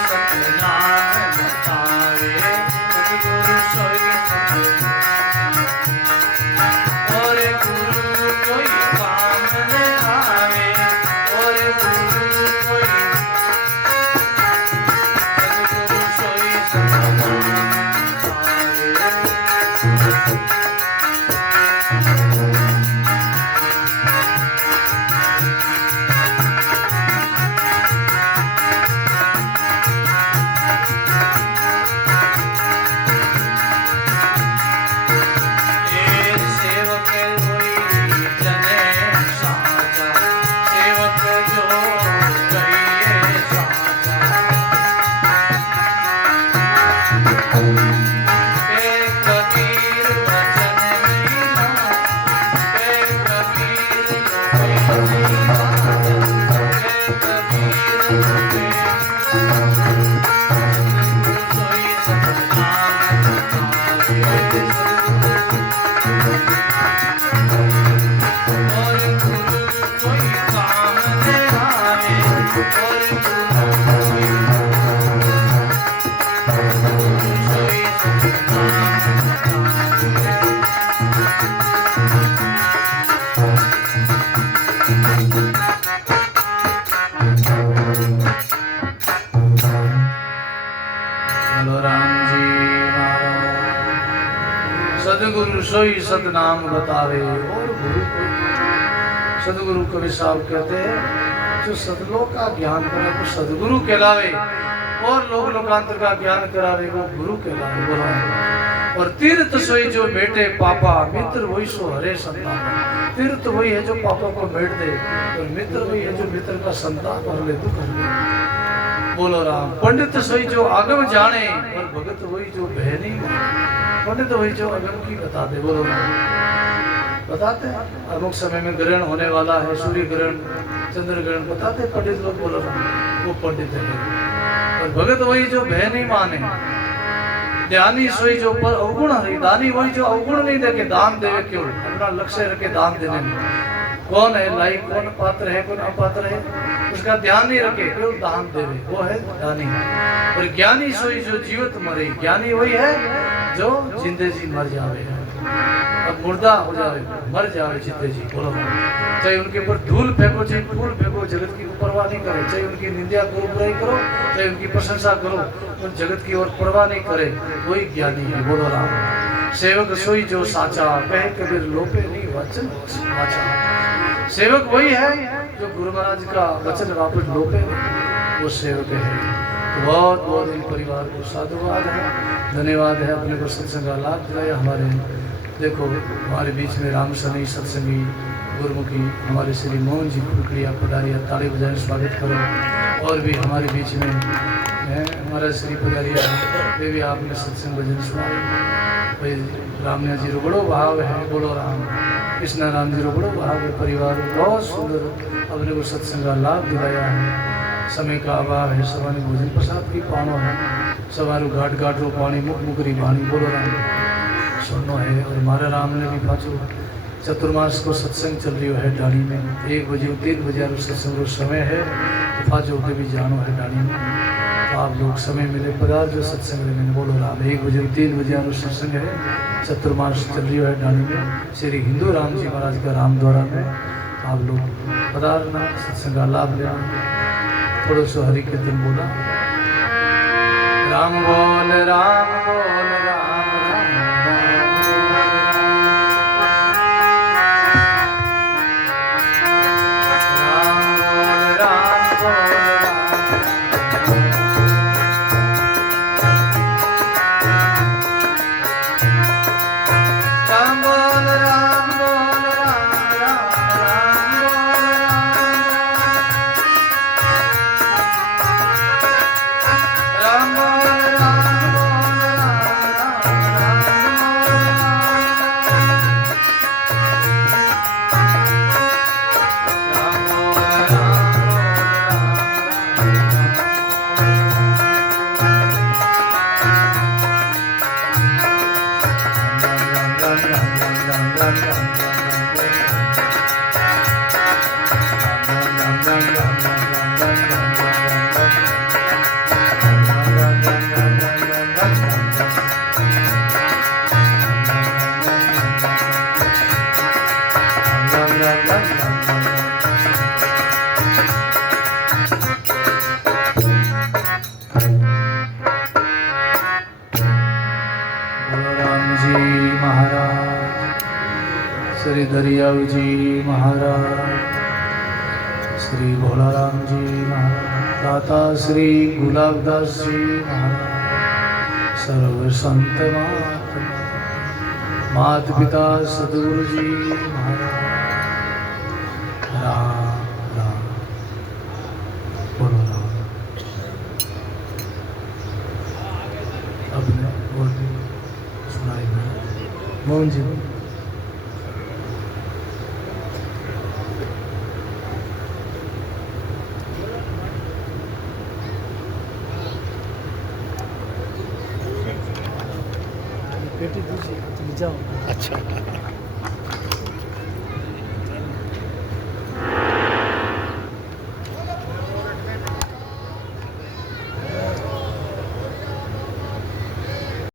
सतनाम सदगुरु सोई सतनाम बतावे और गुरु कोई। सदगुरु कवि साहब कहते हैं जो सदलोक का ज्ञान करे वो सदगुरु कहलावे और लोक लोकांतर का ज्ञान करावे वो गुरु कहलावे। बोलो और तीर्थ सोई जो बेटे पापा मित्र वही सो हरे संतान। तीर्थ वही है जो पापा को बैठ दे और मित्र वही है जो मित्र का संतान और ले दुख हरे। बोलो राम। पंडित सोई जो आगम जाने और भगत वही जो भय नहीं माने। पंडित वही जो आगम की बता दे। बोलो राम। बताते अमुक समय में ग्रहण होने वाला है, सूर्य ग्रहण, चंद्र ग्रहण बताते पंडित लोग। बोलो राम वो पंडित है। और भगत वही जो भय नहीं माने। ध्यानी सोई जो पर अवगुण है। दानी वही जो अवगुण नहीं देखे दान देवे क्यों अपना लक्ष्य रखे दान देने में। कौन है लायक, कौन पात्र है, कौन अपात्र है उसका ध्यान नहीं रखे केवल दान देवे वो है दानी। और ज्ञानी सोई जो जीवित मरे। ज्ञानी वही है जो जिंदे जी मर जावे अब मुर्दा हो जावे मर जावे जिंदे जी। बोलो चाहे उनके ऊपर धूल फेंको चाहे फूल फेंको जगत की परवाह नहीं करे। चाहे उनकी निंदा करो बुराई करो चाहे उनकी प्रशंसा करो उन जगत की और परवाह नहीं करे वही ज्ञानी है। बोलो राम। सेवक सोई जो साचा कहे कबीर लोपे नहीं वचन वाचा। सेवक वही है जो गुरु महाराज का वचन वापस लोपे वो सेवक है। तो बहुत बहुत इन परिवार को साधुवाद है, धन्यवाद है अपने को सत्संग का लाभ दिलाया। हमारे देखो हमारे बीच में राम सनी सत्संगी गुरुमुखी हमारे श्री मोहन जी फुकड़िया पधारिया ताली बजाए स्वागत करो। और भी हमारे बीच में है हमारा श्री पधारिया वे भी आपने सत्संग भजन सुनाए। भाई रामनिया जी रो बड़ो भाव है। बोलो राम। कृष्णा राम जी रो बड़ो भाव है। परिवार बहुत सुंदर अपने को सत्संग का लाभ दिलाया है। समय का अभाव है। सवानी भोजन प्रसाद की पानो है। सवारू घाट घाट रो पानी मुख मुकरी वाणी। बोलो राम सुनो है। और हमारा राम ने भी पाचो चतुर्मास को सत्संग चल रही है डाणी में 1 बजे 3 बजे सत्संग समय है तो पाचो के भी जानो है डाणी में। तो आप लोग समय मिले पदार जो सत्संग में। बोलो राम। 1 बजे 3 बजे सत्संग है चतुर्मास चल रही है डाणी में श्री हिंदू राम जी महाराज का राम द्वारा में। आप लोग पदारना सत्संग का लाभ लेना। थोड़ा सा हरि कीर्तन बोला। राम बोल राम बोल राम राम श्री दरियाव जी महाराज, श्री भोलाराम जी महाराज, दाता श्री गुलाबदास जी महाराज, सर्व संत मात पिता सदगुरु जी महाराज। राम राम बोलो राम। अपने बोल सुनाई मोहन जी। पेटी दूसरी जाओ। अच्छा।